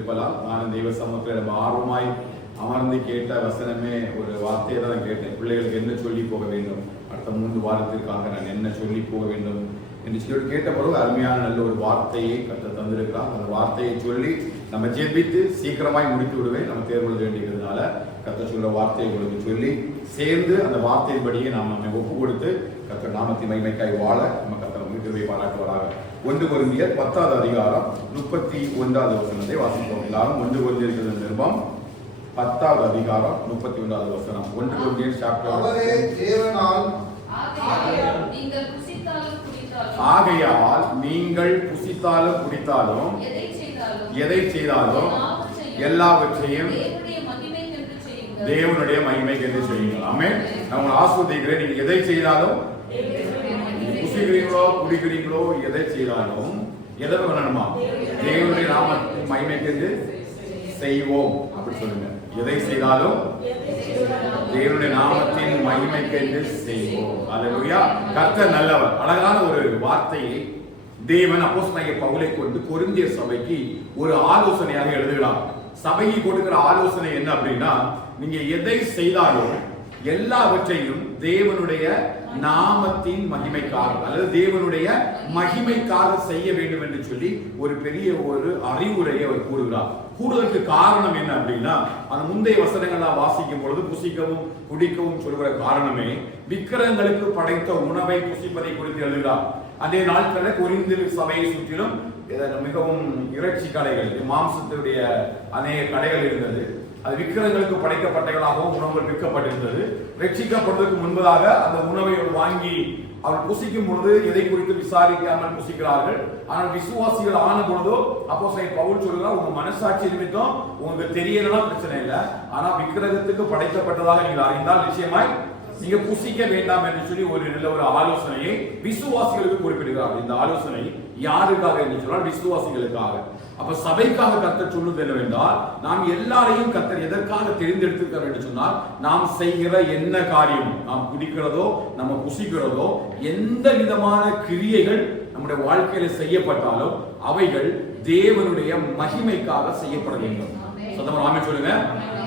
இருப்பலாம். நான் தெய்வ சமூகத்தில் ஆர்வமாய் அமர்ந்து கேட்ட வசனமே ஒரு வார்த்தையை தான் கேட்டேன். பிள்ளைகளுக்கு என்ன சொல்லி போக வேண்டும், அடுத்த 3 வாரத்திற்காக நான் என்ன சொல்லி போக வேண்டும் என்று சொல்லி கேட்ட பிறகு அருமையான நல்ல ஒரு வார்த்தையை கர்த்தர் தந்திருக்கிறார். அந்த வார்த்தையை சொல்லி நம்ம ஜெபித்து சீக்கிரமாய் முடித்து விடுவேன். நம்ம தேர்வு வேண்டியதுனால கர்த்தர் சொல்ல வார்த்தையை உங்களுக்கு சொல்லி சேர்ந்து அந்த வார்த்தையின்படியே நாம் நம்மை ஒப்பு கொடுத்து கர்த்தர் நாமத்தின் மகிமைக்காய் வாழ நம்ம கர்த்தர் கிருபை பாராட்டுவாராக. 1 கொரிந்தியர் 10வது அதிகாரம் 31வது வசனத்தை வாசிப்போம். எல்லாரும் 1 கொரிந்தியர் நிருபம் 10வது அதிகாரம் 31வது வசனம். 1 கொரிந்தியர் சாப்டர். ஆகையால் நீங்கள் புசித்தாலும் குடித்தாலும் எதை செய்தாலும் எல்லாவற்றையும் தேவனுடைய மகிமைக்கு என்று செய்யுங்கள். ஆமென். நான் உங்களை ஆசீர்வதிக்கிறேன். நீங்க எதை செய்தாலும், புசிக்கிறீங்களோ குடிக்கிறீங்களோ, எதை செய்தாலும் எதை பண்ணணுமா? தேவனுடைய நாமத்தின் மகிமைக்கு என்று செய்வோம் அப்படி சொல்லுங்க. எதை செய்தாலும் தேவனுடைய நாமத்தின் மகிமைக்கு என்று செய்வோம். அல்லேலூயா. கர்த்தர் நல்லவர். அழகான ஒரு வார்த்தையை தேவன் அப்போஸ்தலனாகிய பவுலை கொண்டு கொரிந்தியர் சபைக்கு ஒரு ஆலோசனையாக எழுதுகிறார். சபைக்கு கொடுக்கிற ஆலோசனை என்ன அப்படின்னா, நீங்க எதை செய்தாலும் எல்லாவற்றையும் தேவனுடைய நாமத்தின் மகிமைக்காக அல்லது தேவனுடைய மகிமைக்காக செய்ய வேண்டும் என்று சொல்லி ஒரு பெரிய ஒரு அறிவுரையை அவர் கூறுகிறார். கூடுதலுக்கு காரணம் என்ன அப்படின்னா, அந்த முந்தைய வசனங்கள்லாம் வாசிக்கும் பொழுது புசிக்கவும் குடிக்கவும் சொல்கிற காரணமே விக்கிரகங்களுக்கு படைத்த உணவை புசிப்பதை குறித்து எழுதுகிறார். அதே நாட்களில் கொரிந்தியர் சபையை சுற்றிலும் மிகவும் இறைச்சி கடைகள், மாம்சத்துடைய அநேக கடைகள் இருந்தது. அது விக்கிரகங்களுக்கு படைக்கப்பட்டவர்களாகவும் உணவுகள் விற்கப்பட்டிருந்தது. ரட்சிக்கப்படுவதற்கு முன்பதாக அந்த உணவை வாங்கி அவர் புசிக்கும் பொழுது எதை குறித்து விசாரிக்காமல் புசிக்கிறார்கள். ஆனால் விசுவாசிகள் ஆன பொழுதோ அப்போஸ்தலன் பவுல் சொல்கிறார், உங்க மனசாட்சி நிமித்தம் உங்களுக்கு தெரியலன்னா பிரச்சனை இல்லை, ஆனா விக்கிரகத்துக்கு படைக்கப்பட்டதாக நீங்கள் அறிந்தால் நிச்சயமாய் நீங்க புசிக்க வேண்டாம் என்று சொல்லி ஒரு நல்ல ஒரு ஆலோசனையை விசுவாசிகளுக்கு குறிப்பிடுகிறார். இந்த ஆலோசனை யாருக்காக என்று சொன்னால் விசுவாசிகளுக்காக. அப்ப சபைக்காக கர்த்தர் சொல்லுவது என்னவென்றால், நாம் எல்லாரையும் கர்த்தர் எதற்காக தெரிந்தெடுத்திருக்கிறார் என்று சொன்னால், நாம் செய்கிற என்ன காரியம், நாம் குடிக்கிறதோ நம்ம புசிக்கிறதோ எந்த விதமான கிரியைகள் நம்முடைய வாழ்க்கையில செய்யப்பட்டாலும் அவைகள் தேவனுடைய மகிமைக்காக செய்யப்பட வேண்டும். சத்தமா ஆமென் சொல்லுங்க.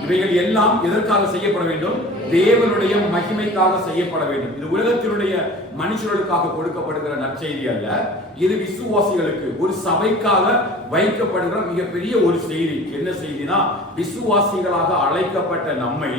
இவைகள் எல்லாம் எதற்காக செய்யப்பட வேண்டும்? தேவனுடைய மகிமைக்காக செய்யப்பட வேண்டும். இது உலகத்தினுடைய மனுஷர்களுக்காக கொடுக்கப்படுகிற நற்செய்தி அல்ல. இது விசுவாசிகளுக்கு, ஒரு சபைக்காக வைக்கப்படுகிற மிகப்பெரிய ஒரு செய்தி. என்ன செய்தினா, விசுவாசிகளாக அழைக்கப்பட்ட நம்மை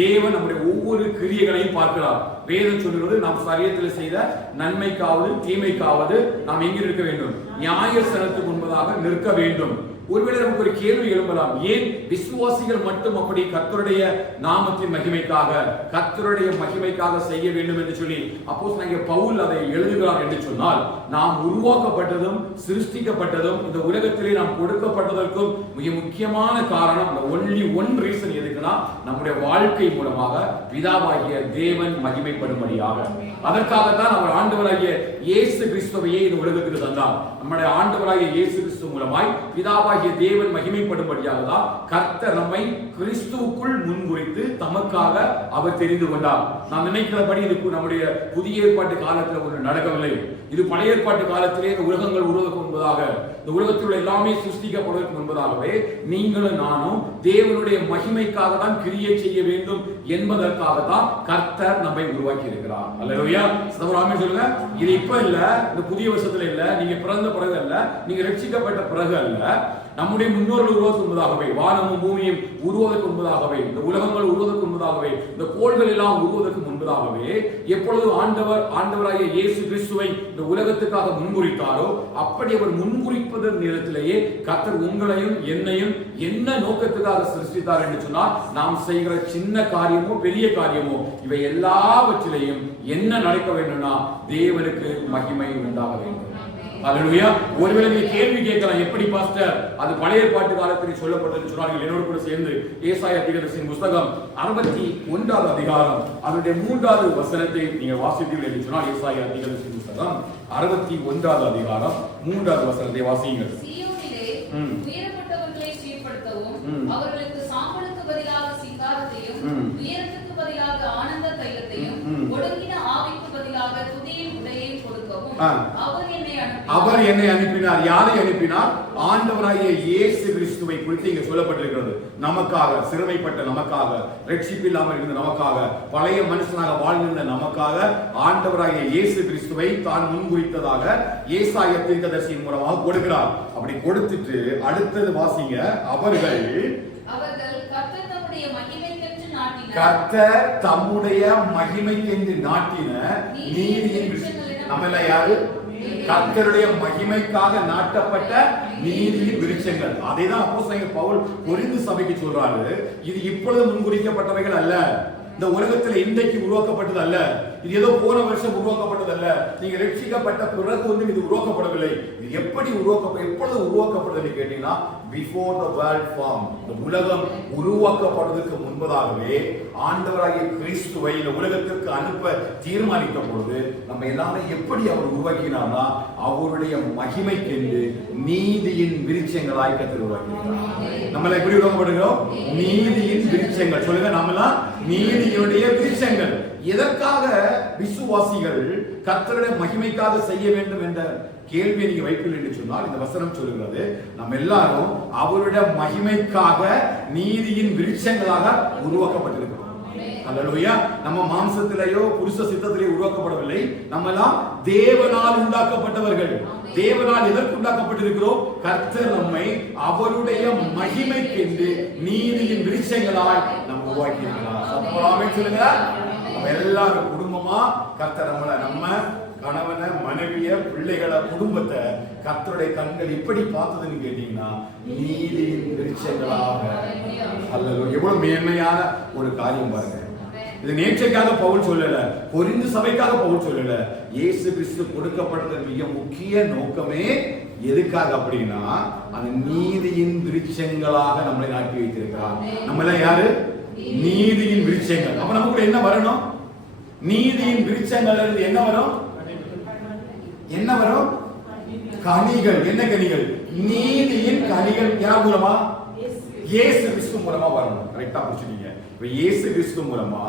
தேவன் நம்முடைய ஒவ்வொரு கிரியைகளையும் பார்க்கிறார். வேதம் சொல்கிறது, நாம் சரீரத்தில் செய்த நன்மைக்காவது தீமைக்காவது நாம் எங்கே இருக்க வேண்டும்? நியாயஸ்தலத்துக்கு முன்பதாக நிற்க வேண்டும். ஒருவேளை நமக்கு ஒரு கேள்வி எழும்பலாம், ஏன் விசுவாசிகள் மட்டும் அப்படி கர்த்தருடைய நாமத்தின் மகிமைக்காக கர்த்தருடைய மகிமைக்காக செய்ய வேண்டும் என்று சொல்லி அப்போஸ்தலனாகிய பவுல் அதை எழுதுகிறார் என்று சொன்னால், நாம் உருவாக்கப்பட்டதும் சிருஷ்டிக்கப்பட்டதும் இந்த உலகத்திலே நாம் கொடுக்கப்பட்டதற்கும் மிக முக்கியமான காரணம், ஒன்லி ஒன் ரீசன் எதுக்குன்னா, நம்முடைய வாழ்க்கை மூலமாக பிதாவாகிய தேவன் மகிமைப்படும்படியாக. அதற்காகத்தான் அவர் ஆண்டவராகிய இயேசு கிறிஸ்துவையே இந்த உலகத்துக்கு தந்தார். நம்முடைய ஆண்டவராகிய இயேசு கிறிஸ்து மூலமாய் பிதாவாகிய தேவன் மகிமைப்படும்படியாக தான் கர்த்தர் நம்மை கிறிஸ்துவுக்குள் முன்குறித்து தமக்காக அவர் தெரிந்து கொண்டார். நாம் நினைக்கிறபடி இது நம்முடைய புதிய ஏற்பாட்டு காலத்தில் ஒன்று நடக்கவில்லை. இது பழைய ஏற்பாட்டு காலத்திலே இந்த உலகங்கள் உருவாக்கு முன்பதாக, இந்த உலகத்தில் உள்ள எல்லாமே சிருஷ்டிக்கப்படுவதற்கு முன்பதாகவே நீங்களும் நானும் தேவனுடைய மகிமைக்காக தான் கிரியை செய்ய வேண்டும் என்பதற்காக தான் கர்த்தர் நம்மை உருவாக்கி இருக்கிறார். அல்லேலூயா. ஆமென் சொல்லுங்க. இது இப்ப இல்ல, இந்த புதிய வருஷத்துல இல்ல, நீங்க பிறந்த பிறகு அல்ல, நீங்க ரட்சிக்கப்பட்ட பிறகு அல்ல, நம்முடைய முன்னோர்கள் உருவதற்கு முன்பதாகவே, வானமும் பூமியும் உருவதற்கு முன்பதாகவே, இந்த உலகங்கள் உருவதற்கு முன்பதாகவே, இந்த கோள்கள் எல்லாம் உருவதற்கு முன்பதாகவே, எப்பொழுது ஆண்டவராகிய இயேசு கிறிஸ்துவை இந்த உலகத்துக்காக முன்குறித்தாரோ அப்படி அவர் முன்குறிப்பதன் நேரத்திலேயே கர்த்தர் உங்களையும் என்னையும் என்ன நோக்கத்துக்காக சிருஷ்டித்தார் என்று சொன்னால், நாம் செய்கிற சின்ன காரியமோ பெரிய காரியமோ இவை எல்லாவற்றிலையும் என்ன நடக்க வேண்டும்னா தேவனுக்கு மகிமை உண்டாக வேண்டும். அல்லேலூயா. ஒருவேளை நீங்க கேள்வி கேட்கலாம், எப்படி பாஸ்டர் அது பழைய ஏற்பாட்டு காலத்தில் சொல்லப்பட்டது சொன்னார்கள்? என்னோடு கூட சேர்ந்து ஏசாயா தீர்க்கதரிசியின் புத்தகம் 61வது அதிகாரம் அதனுடைய 3வது வசனத்தை நீங்க வாசித்தீர்கள் என்று சொன்னால், ஏசாயா தீர்க்கதரிசியின் புத்தகம் 61வது அதிகாரம் 3வது வசனத்தை வாசியுங்கள். சீயோனிலே உயரப்பட்டவர்களை சீர்படுத்தவும், அவர்களுக்கு சாம்பலுக்கு பதிலாக சிங்காரத்தையும், உயரத்துக்கு பதிலாக ஆனந்த தைலத்தையும், ஒடுங்கின ஆவிக்கு பதிலாக துதியின் உடையை கொடுக்கவும் அவர் என்னை அனுப்பினார். அவர் என்னை அனுப்பினார். யாரை அனுப்பினார்? ஆண்டவராகிய இயேசு கிறிஸ்துவை குறித்து இங்க சொல்லப்பட்டிருக்கிறது. நமக்காக சிறுமைப்பட்ட நமக்காக, ரட்சிப்பு இல்லாமல் இருந்த நமக்காக, பழைய மனுஷனாக வாழ்ந்திருந்த நமக்காக ஆண்டவராகிய இயேசு கிறிஸ்துவை தான் முன்குறித்ததாக ஏசாயா தீர்க்கதரிசியின் மூலமாக கொடுக்கிறார். அப்படி கொடுத்துட்டு அடுத்தது வாசிங்க. அவர்கள் கர்த்தர் தம்முடைய மகிமைக்கென்று நாட்டின நீதியின் நம்ம எல்லாம் யாரு? கர்த்தருடைய மகிமைக்காக நாட்டப்பட்ட நீதியின் விருட்சங்கள். அதைதான் அப்போஸ்தலன் பவுல் கொரிந்து சபைக்கு சொல்றாரு. இது இப்பொழுது முன்குறிக்கப்பட்டவைகள் அல்ல, இந்த உலகத்தில் இன்றைக்கு உருவாக்கப்பட்டது அல்ல, இது ஏதோ போன வருஷம் உருவாக்கப்பட்டது அல்ல, நீங்க ரட்சிக்கப்பட்ட பிறகு வந்து இது உருவாக்கப்படவில்லை. இது எப்படி எப்பொழுது உருவாக்கப்படுது கேட்டீங்கன்னா, பிஃபோர் த வேர்ல்ட் ஃபார்ம், இந்த உலகம் உருவாக்கப்படுவதற்கு முன்பதாகவே ஆண்டவராகிய கிறிஸ்துவை இந்த உலகத்திற்கு அனுப்ப தீர்மானித்த பொழுது நம்ம எல்லாரும் எப்படி அவர் உருவாக்கினார்னா, அவருடைய மகிமைக்கென்று நீதியின் விருட்சங்களாய் கர்த்தர் உருவாக்கினார். நம்மள எப்படி உருவாக்கப்படுகிறோம்? நீதியின் விருட்சங்கள். சொல்லுங்க, நம்மளாம் நீதியுடைய விருட்சங்கள். எதற்காக விசுவாசிகள் கர்த்தருடைய மகிமைக்காக செய்ய வேண்டும் என்ற கேள்வியை நீங்க வைக்கவில்லை என்று சொன்னால், இந்த வசனம் சொல்லுகிறது, நம்ம எல்லாரும் அவருடைய மகிமைக்காக நீதியின் விருட்சங்களாக உருவாக்கப்பட்டிருக்கிறோம். அல்லேலூயா. நம்ம மாம்சத்திலேயோ புருஷ சித்தத்திலேயோ உருவாக்கப்படவில்லை. நம்ம எல்லாம் தேவனால் உண்டாக்கப்பட்டவர்கள். தேவனால் எதற்கு உண்டாக்கப்பட்டிருக்கிறோம்? கர்த்தர் நம்மை அவருடைய மகிமைக்கென்று நீதியின் விருட்சங்களாய் நம்ம உருவாக்கி இருக்கிறார். சத்தமாவே சொல்லுங்க. நம்ம எல்லாரும் குடும்பமா கர்த்தர் நம்ம கணவனை, மனைவிய, பிள்ளைகளை, குடும்பத்தை கர்த்தருடைய கண்கள் எப்படி பார்த்ததுன்னு கேட்டீங்கன்னா, நீதியின் விருட்சங்களாக. அல்லேலூயா. எவ்வளவு மேன்மையான ஒரு காரியம் பாருங்க. இது நேற்றைக்காக பவுல் சொல்லல, கொரிந்து சபைக்காக பவுல் சொல்லல. இயேசு கிறிஸ்து கொடுக்கப்பட்ட மிக முக்கிய நோக்கமே எதுக்காக அப்படின்னா, அந்த நீதியின் விருட்சங்களாக நம்மளை நாட்டி வைத்திருக்கிறார். நம்மள யாரு? நீதியின் விருட்சங்கள். அப்ப நமக்கு என்ன வரணும்? நீதியின் விருட்சங்கள் இருந்து என்ன வரும்? என்ன வரும்? கனிகள். என்ன கனிகள்? நீதியின் கனிகள். யார் மூலமா? இயேசு கிறிஸ்து மூலமா வரணும். கரெக்டா புரிஞ்சுட்டீங்க. இப்ப இயேசு கிறிஸ்து மூலமா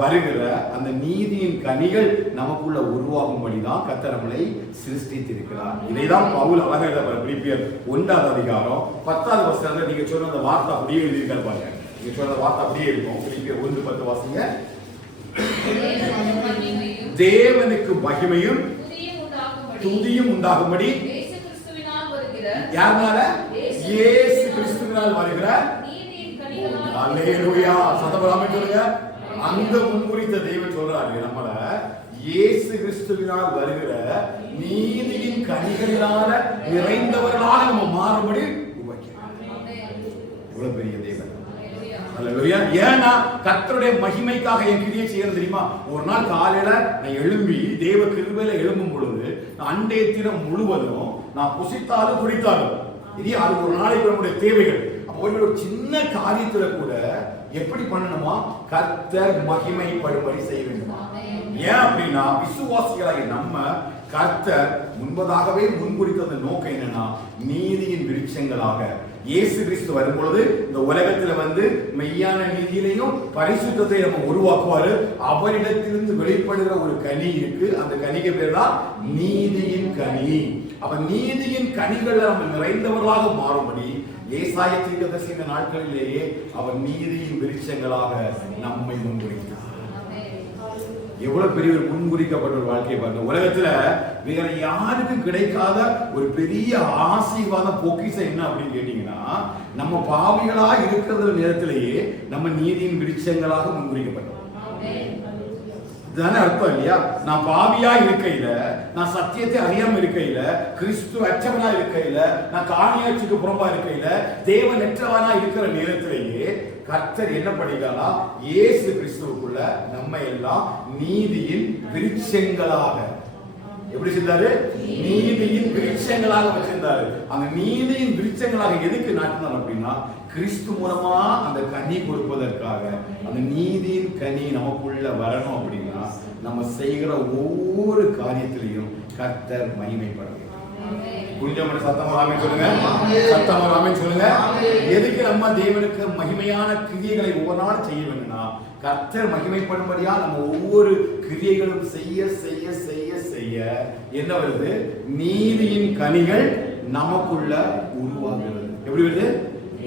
வருகிற அந்த நீதியின் கனிகள் நமக்குள்ள உருவாகும்படிதான் கர்த்தர் நம்மளை சிருஷ்டித்திருக்கிறார். இதைதான் பவுல் அழகா எழுதுறார். பிலிப்பியர் 1ஆம் அதிகாரம் 10ஆவது வசனத்துல நீங்க சொன்ன அந்த வார்த்தை அப்படியே எழுதியிருக்காரு பாருங்க. நீங்க சொன்ன வார்த்தை அப்படியே இருக்கும். பிலிப்பியர் 1:10 வாசிங்க. தேவனுக்கு மகிமையும் துதியும் உண்டாகும்படி யாருனால? இயேசு கிறிஸ்துவினால் வருகிற. அல்லேலூயா. சத்தபராமே சொல்லுங்க. அந்த முன்குறித்த தெய்வம் சொல்றாரு, நம்மள இயேசு கிறிஸ்துவினால் வருகிற நீதியின் கனிகளினால நிறைந்தவர்களாக நம்ம மாறும்படி உருவாக்கினார். இவ்வளவு பெரிய தேவன். அல்லேலூயா. ஏன்னா கர்த்தருடைய மகிமைக்காக என் கிரியை செய்யறது தெரியுமா? ஒரு நாள் காலையில நான் எழும்பி தேவ கிருபையில எழும்பும் பொழுது அன்றைய தினம் முழுவதும் நான் புசித்தாலும் குடித்தாலும் இது அது ஒரு நாளைக்கு நம்முடைய தேவைகள். அப்போ ஒரு சின்ன காரியத்துல கூட எப்படி பண்ணணுமா? கர்த்தர் மகிமைப்படும்படி செய்ய வேண்டுமா? ஏன் அப்படின்னா, விசுவாசிகளாகிய நம்ம கர்த்தர் முன்பதாகவே முன்குறித்த நோக்கம் என்னன்னா, நீதியின் விருட்சங்களாக. இயேசு கிறிஸ்து வரும் பொழுது இந்த உலகத்துல வந்து மெய்யான நீதியிலையும் பரிசுத்தத்தை நம்ம உருவாக்குவாரு. அவரிடத்திலிருந்து வெளிப்படுகிற ஒரு கனி இருக்கு. அந்த கனிக்கு பேர் தான் நீதியின் கனி. அப்ப நீதியின் கனிகள் நம்ம நிறைந்தவர்களாக மாறும்படி ஏசாயா தீர்க்கதரிசி இந்த நாட்களிலேயே அவர் நீதியின் விருட்சங்களாக நம்மை முன்குறித்தார். எவ்வளவு பெரிய ஒரு முன்குறிக்கப்பட்ட ஒரு வாழ்க்கையை பாருங்க. உலகத்துல வேற யாருக்கும் கிடைக்காத ஒரு பெரிய ஆசீர்வாதம் பொக்கிஷம் என்ன அப்படின்னு கேட்டீங்கன்னா, நம்ம பாவிகளா இருக்கிற நேரத்திலேயே நம்ம நீதியின் விருட்சங்களாக முன்குறிக்கப்பட்டோம். இதுதானே அர்த்தம் இல்லையா? நான் பாவியா இருக்கையில, நான் சத்தியத்தை அறியாம இருக்கையில, கிறிஸ்து அச்சவனா இருக்கையில, நான் காணியாட்சிக்கு புறம்பா இருக்கையில, தேவனற்றவனா இருக்கிற நேரத்திலேயே கர்த்தர் என்ன பண்ணிட்டாரா? இயேசு கிறிஸ்துவுக்குள்ள நம்ம எல்லாம் நீதியின் விருட்சங்களாக எப்படி செஞ்சாரு? நீதியின் விருட்சங்களாக வச்சிருந்தாரு. அந்த நீதியின் விருட்சங்களாக எதுக்கு நாட்டினார் அப்படின்னா, கிறிஸ்து மூலமா அந்த கனி கொடுப்பதற்காக. அந்த நீதியின் கனி நமக்குள்ள வரணும் அப்படின்னா, நம்ம செய்கிற ஒவ்வொரு காரியத்திலையும் கர்த்தர் மகிமைப்படுகிறார். புரிஞ்சவங்க சத்தமா ஆமென் சொல்லுங்க. சத்தமா ஆமென் சொல்லுங்க. எதுக்கு நம்ம தேவனுக்கு மகிமையான கிரியைகளை ஒவ்வொரு நாளும் செய்ய வேண்டும்னா, கர்த்தர் மகிமைப்படும்படியா நம்ம ஒவ்வொரு கிரியைகளும் செய்ய செய்ய செய்ய செய்ய என்ன வருது? நீதியின் கனிகள் நமக்குள்ள உருவாகிறது. எப்படி வருது?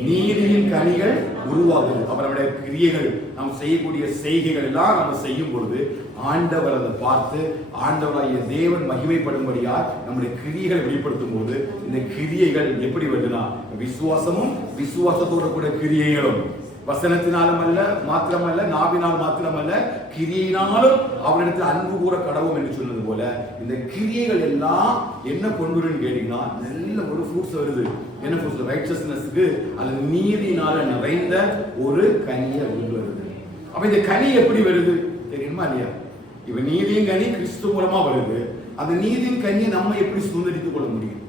நீதியின் கனிகள் உருவாகுது. அப்புறம் நம்முடைய கிரியைகள், நாம் செய்யக்கூடிய செய்கைகள் எல்லாம் நம்ம செய்யும் பொழுது ஆண்டவர் அதை பார்த்து ஆண்டவராகிய தேவன் மகிமைப்படும்படியா நம்முடைய கிரியைகளை வெளிப்படுத்தும் போது இந்த கிரியைகள் எப்படி வருதுன்னா, விசுவாசமும் விசுவாசத்தோட கூட கிரியைகளும், வசனத்தினாலும் அல்ல மாத்திரமல்ல, நாவினால் மாத்திரமல்ல, கிரியையினாலும் அவரிடத்தில் அன்பு கூற கடவும் என்று சொன்னது போல இந்த கிரியைகள் எல்லாம் என்ன கொண்டு வருன்னு கேட்டீங்கன்னா, நல்ல ஒரு ஃப்ரூட்ஸ் வருது. என்ன ஃப்ரூட்ஸ்? ரைட்சஸ்னஸ்க்கு அல்லது நீதியினால நிறைந்த ஒரு கனியை கொண்டு வருது. அப்ப இந்த கனி எப்படி வருது தெரியுமா இல்லையா? இப்ப நீதியின் கனி கிறிஸ்து மூலமா வருது. அந்த நீதியின் கனியை நம்ம எப்படி சுதந்திரித்துக் கொள்ள முடியும்?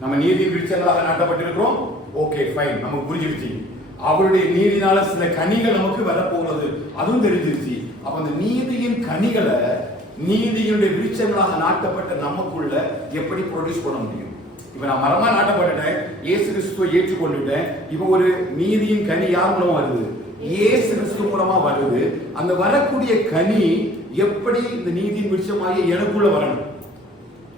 நம்ம நீதியின் விருட்சங்களாக நாட்டப்பட்டிருக்கிறோம். ஓகே ஃபைன், நமக்கு புரிஞ்சிருச்சு. அவருடைய நீதினால சில கனிகள் நமக்கு வரப்போகிறது, அதுவும் தெரிஞ்சிருச்சு. அப்ப அந்த நீதியின் கனிகளை நீதியினுடைய விருட்சங்களாக நாட்டப்பட்ட நமக்குள்ள எப்படி ப்ரொடியூஸ் பண்ண முடியும்? இப்ப நான் மரமா நாட்டப்பட்டுட்டேன், இயேசு கிறிஸ்துவை ஏற்றுக்கொண்டுட்டேன். இப்ப ஒரு நீதியின் கனி யார் மூலமா வருது? இயேசு கிறிஸ்து மூலமா வருது. அந்த வரக்கூடிய கனி எப்படி இந்த நீதியின் விருட்சமாகிய எனக்குள்ள வரணும்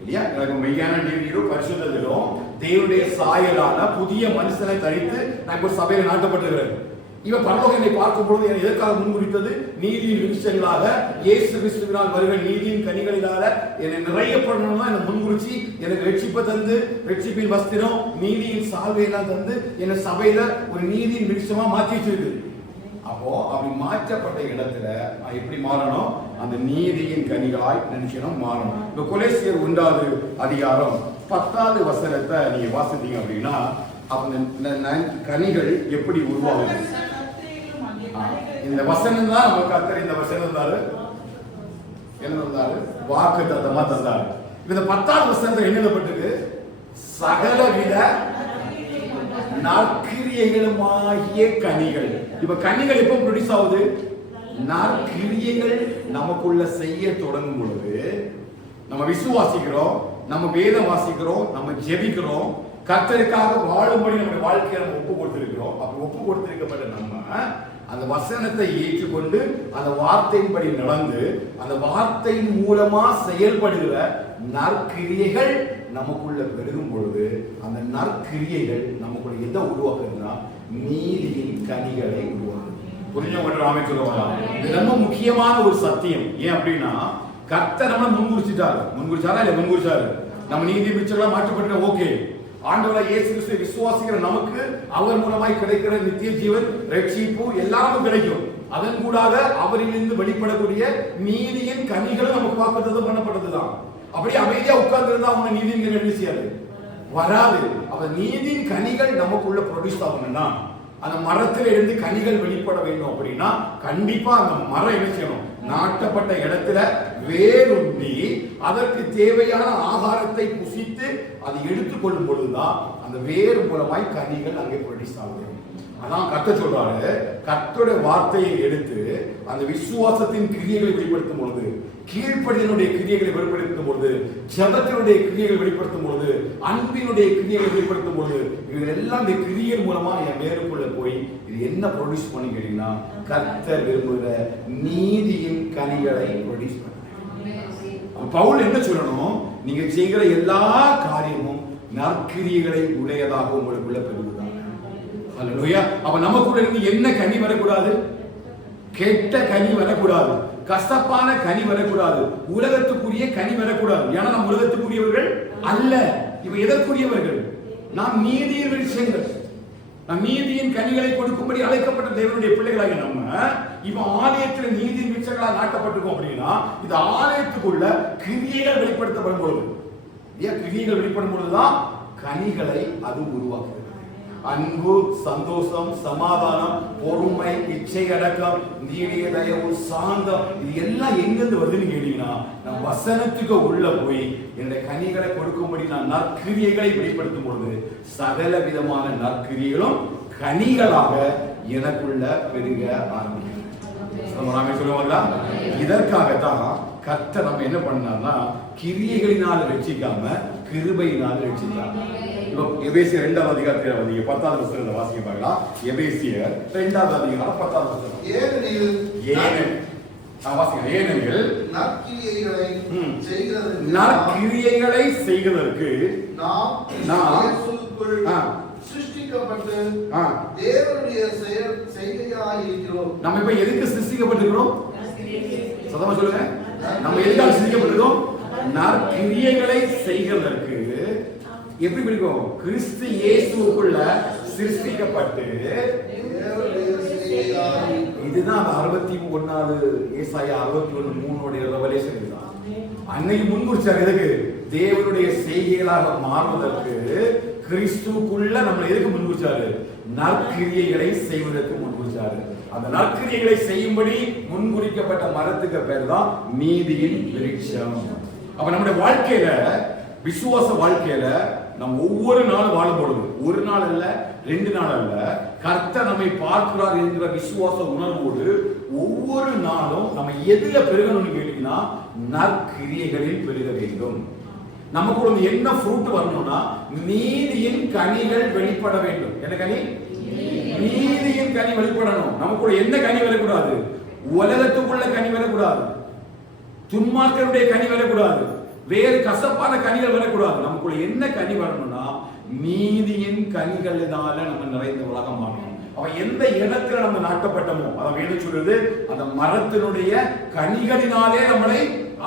இல்லையா? எனக்கு மெய்யான நீதியிலும் பரிசுத்தத்திலும் தேவனுடைய சாயலான புதிய மனுஷனை தரித்து நான் இப்ப சபையில நாட்டப்பட்டிருக்கிறேன். இவன் பரலோகம் என்னை பார்க்கும் பொழுது என்னை எதற்காக முன்குறித்தது? நீதியின் விருட்சங்களாக இயேசு கிறிஸ்துவினால் வருகிற நீதியின் கனிகளினால என்னை நிறையப்படணும்னா என்னை முன்குறிச்சி எனக்கு ரட்சிப்பை தந்து, ரட்சிப்பின் வஸ்திரம், நீதியின் சால்வையெல்லாம் தந்து என்னை சபையில ஒரு நீதியின் விருட்சமா மாற்றி வச்சிருக்கு. அப்போ அப்படி மாற்றப்பட்ட இடத்துல நான் எப்படி மாறணும்? அந்த நீதியின் கனிகளாய் நினைக்கணும், மாறணும். இந்த கொலோசியர் 1வது அதிகாரம் 10வது வசனத்தை நீங்க வாசித்தீங்க அப்படின்னா, அப்ப கனிகள் எப்படி உருவாகுது? இந்த வசனம் தான் நம்ம கர்த்தர் இந்த வசனம் தந்தாரு. என்ன தந்தாரு? வாக்கு தத்தமா தந்தாரு. இந்த 10வது வசனத்துல என்ன எழுதப்பட்டிருக்கு? சகலவித நற்கிரியைகளுமாகிய கனிகள். இப்ப கனிகள் எப்போ ப்ரொடியூஸ் ஆகுது? நற்கிரியைகள் நமக்குள்ள செய்ய தொடங்கும் பொழுது நம்ம விசுவாசிக்கிறோம், நம்ம வேதம் வாசிக்கிறோம், நம்ம ஜெபிக்கிறோம், கர்த்தருக்காக வாழும்படி நம்முடைய வாழ்க்கையை நம்ம ஒப்பு கொடுத்திருக்கிறோம். அப்படி ஒப்பு கொடுத்திருக்கப்பட்ட நம்ம அந்த வசனத்தை ஏற்றுக்கொண்டு அந்த வார்த்தையின்படி நடந்து அந்த வார்த்தையின் மூலமா செயல்படுகிற நற்கிரியைகள் நமக்குள்ள பெருகும் பொழுது அந்த நற்கிரியைகள் நமக்குள்ள எதை உருவாக்குதுன்னா நீதியின் கனிகளை உருவாக்குது. புரிஞ்சவங்க ஆமென் சொல்லுவாங்க. இது ரொம்ப முக்கியமான ஒரு சத்தியம். ஏன் அப்படின்னா, கர்த்தர் நம்மளை முன்குறிச்சாரா இல்ல முன்குறிச்சாரு? நம்ம நீதி விருட்சங்களா மாற்றப்பட்ட ஓகே, ஆண்டவராகிய இயேசு கிறிஸ்துவை விசுவாசிக்கிற நமக்கு அவர் மூலமாய் கிடைக்கிற நித்திய ஜீவன், ரட்சிப்பு எல்லாமே கிடைக்கும். அதன் கூடாக அவரிலிருந்து வெளிப்படக்கூடிய நீதியின் கனிகளும் நமக்கு வாக்குத்தத்தம் பண்ணப்பட்டதுதான். அப்படியே அமைதியா உட்கார்ந்து இருந்தா அவங்க நீதியின் கனிகள் செய்யாது, வராது. அப்ப நீதியின் கனிகள் நமக்குள்ள ப்ரொடியூஸ் ஆகணும்னா அந்த மரத்துல இருந்து கனிகள் வெளிப்பட வேண்டும். அப்படின்னா கண்டிப்பா அந்த மரம் என்ன செய்யணும்? நாட்டப்பட்ட இடத்துல வேரூன்றி அதற்கு தேவையான ஆகாரத்தை புசித்து அதை எடுத்துக்கொள்ளும் பொழுதுதான் அந்த வேர் மூலமாய் கனிகள் அங்கே ப்ரொடியூஸ் ஆகுது. அதான் கர்த்தர் சொல்றாரு, கர்த்தருடைய வார்த்தையை எடுத்து அந்த விசுவாசத்தின் கிரியைகளை வெளிப்படுத்தும் பொழுது, கீழ்ப்படிதலுடைய கிரியைகளை வெளிப்படுத்தும் பொழுது, ஜெபத்தினுடைய கிரியைகளை வெளிப்படுத்தும் பொழுது, அன்பினுடைய கிரியைகளை வெளிப்படுத்தும் பொழுது, இவர்கள் எல்லாம் இந்த கிரியை மூலமா என் வேருக்குள்ள போய் இது என்ன ப்ரொடியூஸ் பண்ணி கேட்டீங்கன்னா, கர்த்தர் விரும்புகிற நீதியின் கனிகளை ப்ரொடியூஸ் பண்ண. பவுல் என்ன சொல்லணும்? நீங்க செய்கிற எல்லா காரியமும் நற்கிரியைகளை உடையதாக உங்களுக்குள்ள பெறுவதாக. அல்லேலூயா. அப்ப நமக்குள்ள இருந்து என்ன கனி வரக்கூடாது? கெட்ட கனி வரக்கூடாது, கசப்பான கனி வரக்கூடாது, உலகத்துக்குரிய கனி வரக்கூடாது. ஏன்னா நம்ம உலகத்துக்குரியவர்கள் அல்ல. இவ எதற்குரியவர்கள்? நாம் நீதியின் விருட்சங்கள், நம் நீதியின் கனிகளை கொடுக்கும்படி அழைக்கப்பட்ட தேவனுடைய பிள்ளைகளாக நம்ம இப்ப ஆலயத்தில் நீதியின் விருட்சங்களாக நாட்டப்பட்டிருக்கோம். அப்படின்னா இந்த ஆலயத்துக்குள்ள கிரியைகள் வெளிப்படுத்தப்படும் பொழுது, கிரியைகள் வெளிப்படும் பொழுதுதான் கனிகளை அது உருவாக்குது. அன்பு, சந்தோஷம், சமாதானம், பொறுமை, இச்சை அடக்கம், நீடிய தயவு, சாந்தம், இது எல்லாம் எங்கிருந்து வருதுன்னு கேட்டீங்கன்னா, நம் வசனத்துக்கு உள்ள போய் என்னுடைய கனிகளை கொடுக்கும்படி நான் நற்கிரியைகளை வெளிப்படுத்தும் பொழுது சகல விதமான நற்கிரியைகளும் கனிகளாக எனக்குள்ள பெருக ஆரம்பிக்கும். சொல்லுவாங்களா? இதற்காகத்தான் கர்த்தர் நம்ம என்ன பண்ணார்னா கிரியைகளினால் ரட்சிக்காம கிருபையினால் ரட்சித்தார். இப்போ எபேசியர் 2ஆம் அதிகாரத்தில் வந்து 10வது வசனத்தை வாசிக்க பார்க்கலாம். எபேசியர் 2ஆம் அதிகாரம் 10வது வசனம். ஏனெனில் நற்கிரியைகளை செய்வதற்கு நாம் சிருஷ்டிக்கப்பட்டு தேவனுடைய செய்கையாய் இருக்கிறோம். நம்ம இப்ப எதுக்கு சிருஷ்டிக்கப்பட்டிருக்கிறோம்? சத்தமா சொல்லுங்க. நம்ம எதுக்காக சிருஷ்டிக்கப்பட்டிருக்கோம்? நற்கிரியைகளை செய்வதற்கு. எப்படி பிடிக்கும்? கிறிஸ்து இயேசுவுக்குள்ள சிருஷ்டிக்கப்பட்டு. இதுதான் 61வது ஏசாயா 61:3 ரெவலேஷன். இதுதான் அன்னைக்கு முன்குறிச்சார். எதுக்கு? தேவனுடைய செய்கைகளாக மாறுவதற்கு கிறிஸ்துக்குள்ள நம்ம எதுக்கு முன்குறிச்சாரு? நற்கிரியைகளை செய்வதற்கு முன்குறிச்சாரு. அந்த நற்கிரியைகளை செய்யும்படி முன்குறிக்கப்பட்ட மரத்துக்கு பேர் தான் நீதியின் விருட்சம். அப்ப நம்முடைய வாழ்க்கையில, விசுவாச வாழ்க்கையில நம்ம ஒவ்வொரு நாளும் வாழ போடுது. ஒரு நாள் அல்ல, 2 நாள் அல்ல. கர்த்தர் நம்மை பார்க்கிறார் என்கிற விசுவாச உணர்வோடு ஒவ்வொரு நாளும் நம்ம எதுல பெருகணும்னு கேட்டீங்கன்னா நற்கிரியைகளில் பெருக வேண்டும். நமக்கு என்ன ஃப்ரூட் வரணும்னா நீதியின் கனிகள் வெளிப்பட வேண்டும். என்ன கனி? நீதியின் கனி வெளிப்படணும். நமக்கு என்ன கனி வரக்கூடாது? உலகத்துக்குள்ள கனி வரக்கூடாது, துன்மார்க்கருடைய கனி வரக்கூடாது, வேறு கசப்பான கனிகள் வரக்கூடாது. நமக்குள்ள என்ன கனி வரணும்னா நீதியின் கனிகளினால நம்ம நிறைந்தவர்களாக மாறணும். அவன் எந்த இடத்துல நம்ம நாட்டப்பட்டமோ அதை வேணும் சொல்றது, அந்த மரத்தினுடைய கனிகளினாலே நம்மளை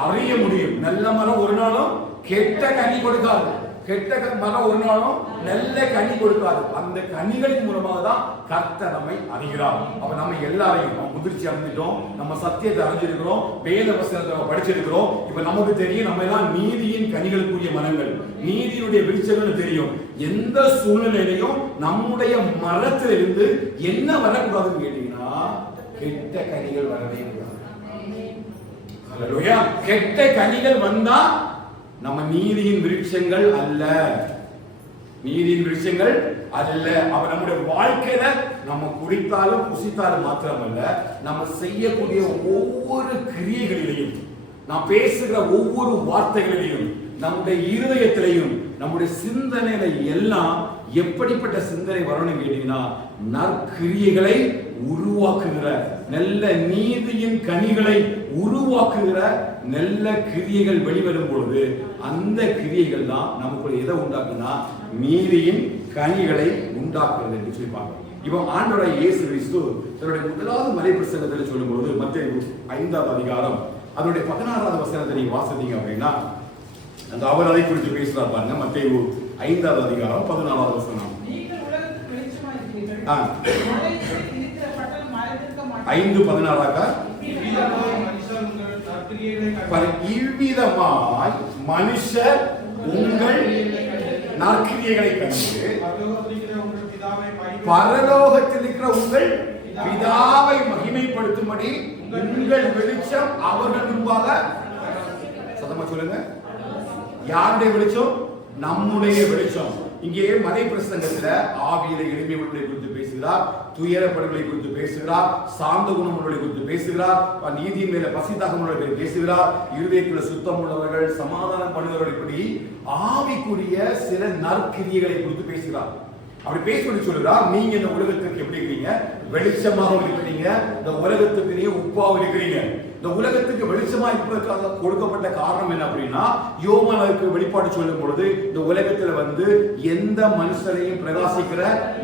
அறிய முடியும். நல்ல மரம் ஒரு நாளும் கெட்ட கனி கொடுக்காது, கெட்ட மரம் ஒரு நாளும் நல்ல கனி கொடுக்காது. அந்த கனிகளின் மூலமாக தான் கர்த்தர் நம்மை அறிகிறார். அப்ப நம்ம எல்லாரையும் நம்ம முதிர்ச்சி அடைஞ்சிட்டோம், நம்ம சத்தியத்தை அறிஞ்சிருக்கிறோம், வேத வசனத்தை படிச்சிருக்கிறோம். இப்ப நமக்கு தெரியும் நம்ம எல்லாம் நீதியின் கனிகளுக்குரிய மரங்கள், நீதியுடைய விருட்சங்கள் தெரியும். எந்த சூழ்நிலையிலையும் நம்முடைய மரத்திலிருந்து என்ன வரக்கூடாதுன்னு கேட்டீங்கன்னா கெட்ட கனிகள் வரவே கூடாது. ஹல்லேலூயா. கெட்ட கனிகள் வந்தா நம்ம நீதியின் விருட்சங்கள் அல்ல, நீதியின் விருட்சங்கள் அல்ல. அவ நம்முடைய வாழ்க்கையில நம்ம குடித்தாலும் புசித்தாலும் மாத்திரமல்ல, நம்ம செய்யக்கூடிய ஒவ்வொரு கிரியைகளிலையும், நாம் பேசுகிற ஒவ்வொரு வார்த்தைகளிலையும், நம்முடைய இருதயத்திலையும், நம்முடைய சிந்தனையில எல்லாம் எப்படிப்பட்ட சிந்தனை வரணும் கேட்டீங்கன்னா நற்கிரியைகளை உருவாக்குகிற, நல்ல நீதியின் கனிகளை உருவாக்குகிற நல்ல கிரியைகள் வெளிவரும் பொழுது அந்த கிரியைகள் தான் நமக்குள்ள எதை உண்டாக்குனா நீதியின் கனிகளை உண்டாக்குறது என்று சொல்லி பார்க்கணும். இப்போ ஆண்டவராகிய இயேசு கிறிஸ்து தன்னுடைய முதலாவது மலை பிரசங்கத்தில் சொல்லும் பொழுது மத்தேயு 5ஆம் அதிகாரம் அதனுடைய 16வது வசனத்தை நீங்க வாசித்தீங்க அப்படின்னா அந்த அவர் அதை குறித்து பேசுறார் பாருங்க. மத்தேயு 5ஆம் அதிகாரம் 14வது வசனம். 5:16 இவ்விதமாய் மனுஷர் உங்கள் நற்கிரியைகளை கண்டு பரலோகத்தில் இருக்கிற உங்கள் பிதாவை மகிமைப்படுத்தும்படி உங்கள் வெளிச்சம் அவர்கள் முன்பாக. சத்தமா சொல்லுங்க. யாருடைய வெளிச்சம்? நம்முடைய வெளிச்சம். இங்கே மலை பிரசங்கத்துல ஆவியில எளிமை உள்ளவர்களை குறித்து பேசுகிறார், துயரப்படுகளை குறித்து பேசுகிறார், சாந்த குணம் உள்ளவர்களை குறித்து பேசுகிறார், நீதியின் மேல பசிதாக உள்ளவர்களை பேசுகிறார், இருதயத்துல சுத்தம் உள்ளவர்கள், சமாதானம் பண்ணுவவர்கள், இப்படி ஆவிக்குரிய சில நற்கிரியைகளை குறித்து பேசுகிறார். அப்படி பேசி சொல்றார், நீங்க இந்த உலகத்துக்கு எப்படி இருக்கிறீங்க? வெளிச்சமாக இருக்கிறீங்க. இந்த உலகத்துக்கு நீங்க உப்பாக இருக்கிறீங்க. இந்த உலகத்துக்கு வெளிச்சமா இருப்பதற்காக கொடுக்கப்பட்ட காரணம் என்ன அப்படின்னா, யோவானுக்கு வெளிப்பாடு சொல்லும் பொழுது இந்த உலகத்துல வந்து எந்த மனுஷனையும் பிரகாசிக்கிற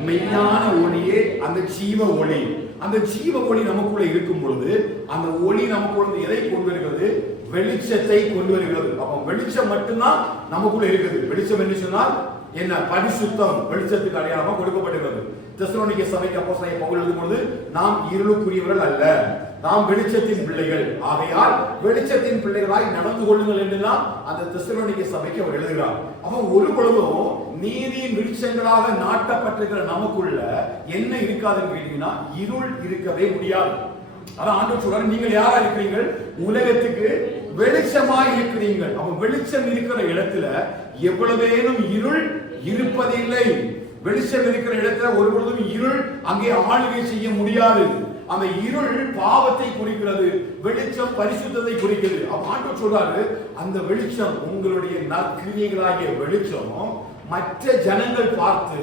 மெய்யான ஒளியே அந்த ஜீவ ஒளி. அந்த ஜீவ ஒளி நமக்குள்ள இருக்கும் பொழுது அந்த ஒளி நமக்குள்ள எதை கொண்டு வருகிறது? வெளிச்சத்தை கொண்டு வருகிறது. அப்ப வெளிச்சம் மட்டும்தான் நமக்குள்ள இருக்குது. வெளிச்சம் என்று சொன்னால் என்ன? பரிசுத்தம் வெளிச்சத்துக்கு அடையாளமாக கொடுக்கப்பட்டிருக்கிறது. தெசலோனிக்கே சபைக்கு அப்போஸ்தலனாகிய பவுல் எழுதும்போது நாம் இருளுக்குரியவர்கள் அல்ல, நாம் வெளிச்சத்தின் பிள்ளைகள், ஆகையால் வெளிச்சத்தின் பிள்ளைகளாய் நடந்து கொள்ளுங்கள் என்றுதான் அந்த தெசலோனிக்கே சபைக்கு அவர் எழுதுகிறார். அப்ப ஒரு பொழுதும் நீதியின் விருட்சங்களாக நாட்டப்பட்டிருக்கிற நமக்குள்ள என்ன இருக்காதுன்னு கேட்டீங்கன்னா இருள் இருக்கவே முடியாது. அதான் ஆண்டவர் சொல்றாரு, நீங்கள் யாரா இருக்கிறீர்கள்? உலகத்துக்கு வெளிச்சமாய் இருக்கிறீர்கள். அப்ப வெளிச்சம் இருக்கிற இடத்துல எவ்வளவேனும் இருள் இருப்பதில்லை. வெளிச்சம் இருக்கிற இடத்துல ஒரு பொழுதும் இருள் அங்கே ஆளுகை செய்ய முடியாது. அந்த இருள் பாவத்தை குறிக்கிறது, வெளிச்சம் பரிசுத்தத்தை குறிக்கிறது. ஆண்டவர் சொல்றாரு, அந்த வெளிச்சம் உங்களுடைய நற்கிரியைகளாகிய வெளிச்சம் மற்ற ஜனங்கள் பார்த்து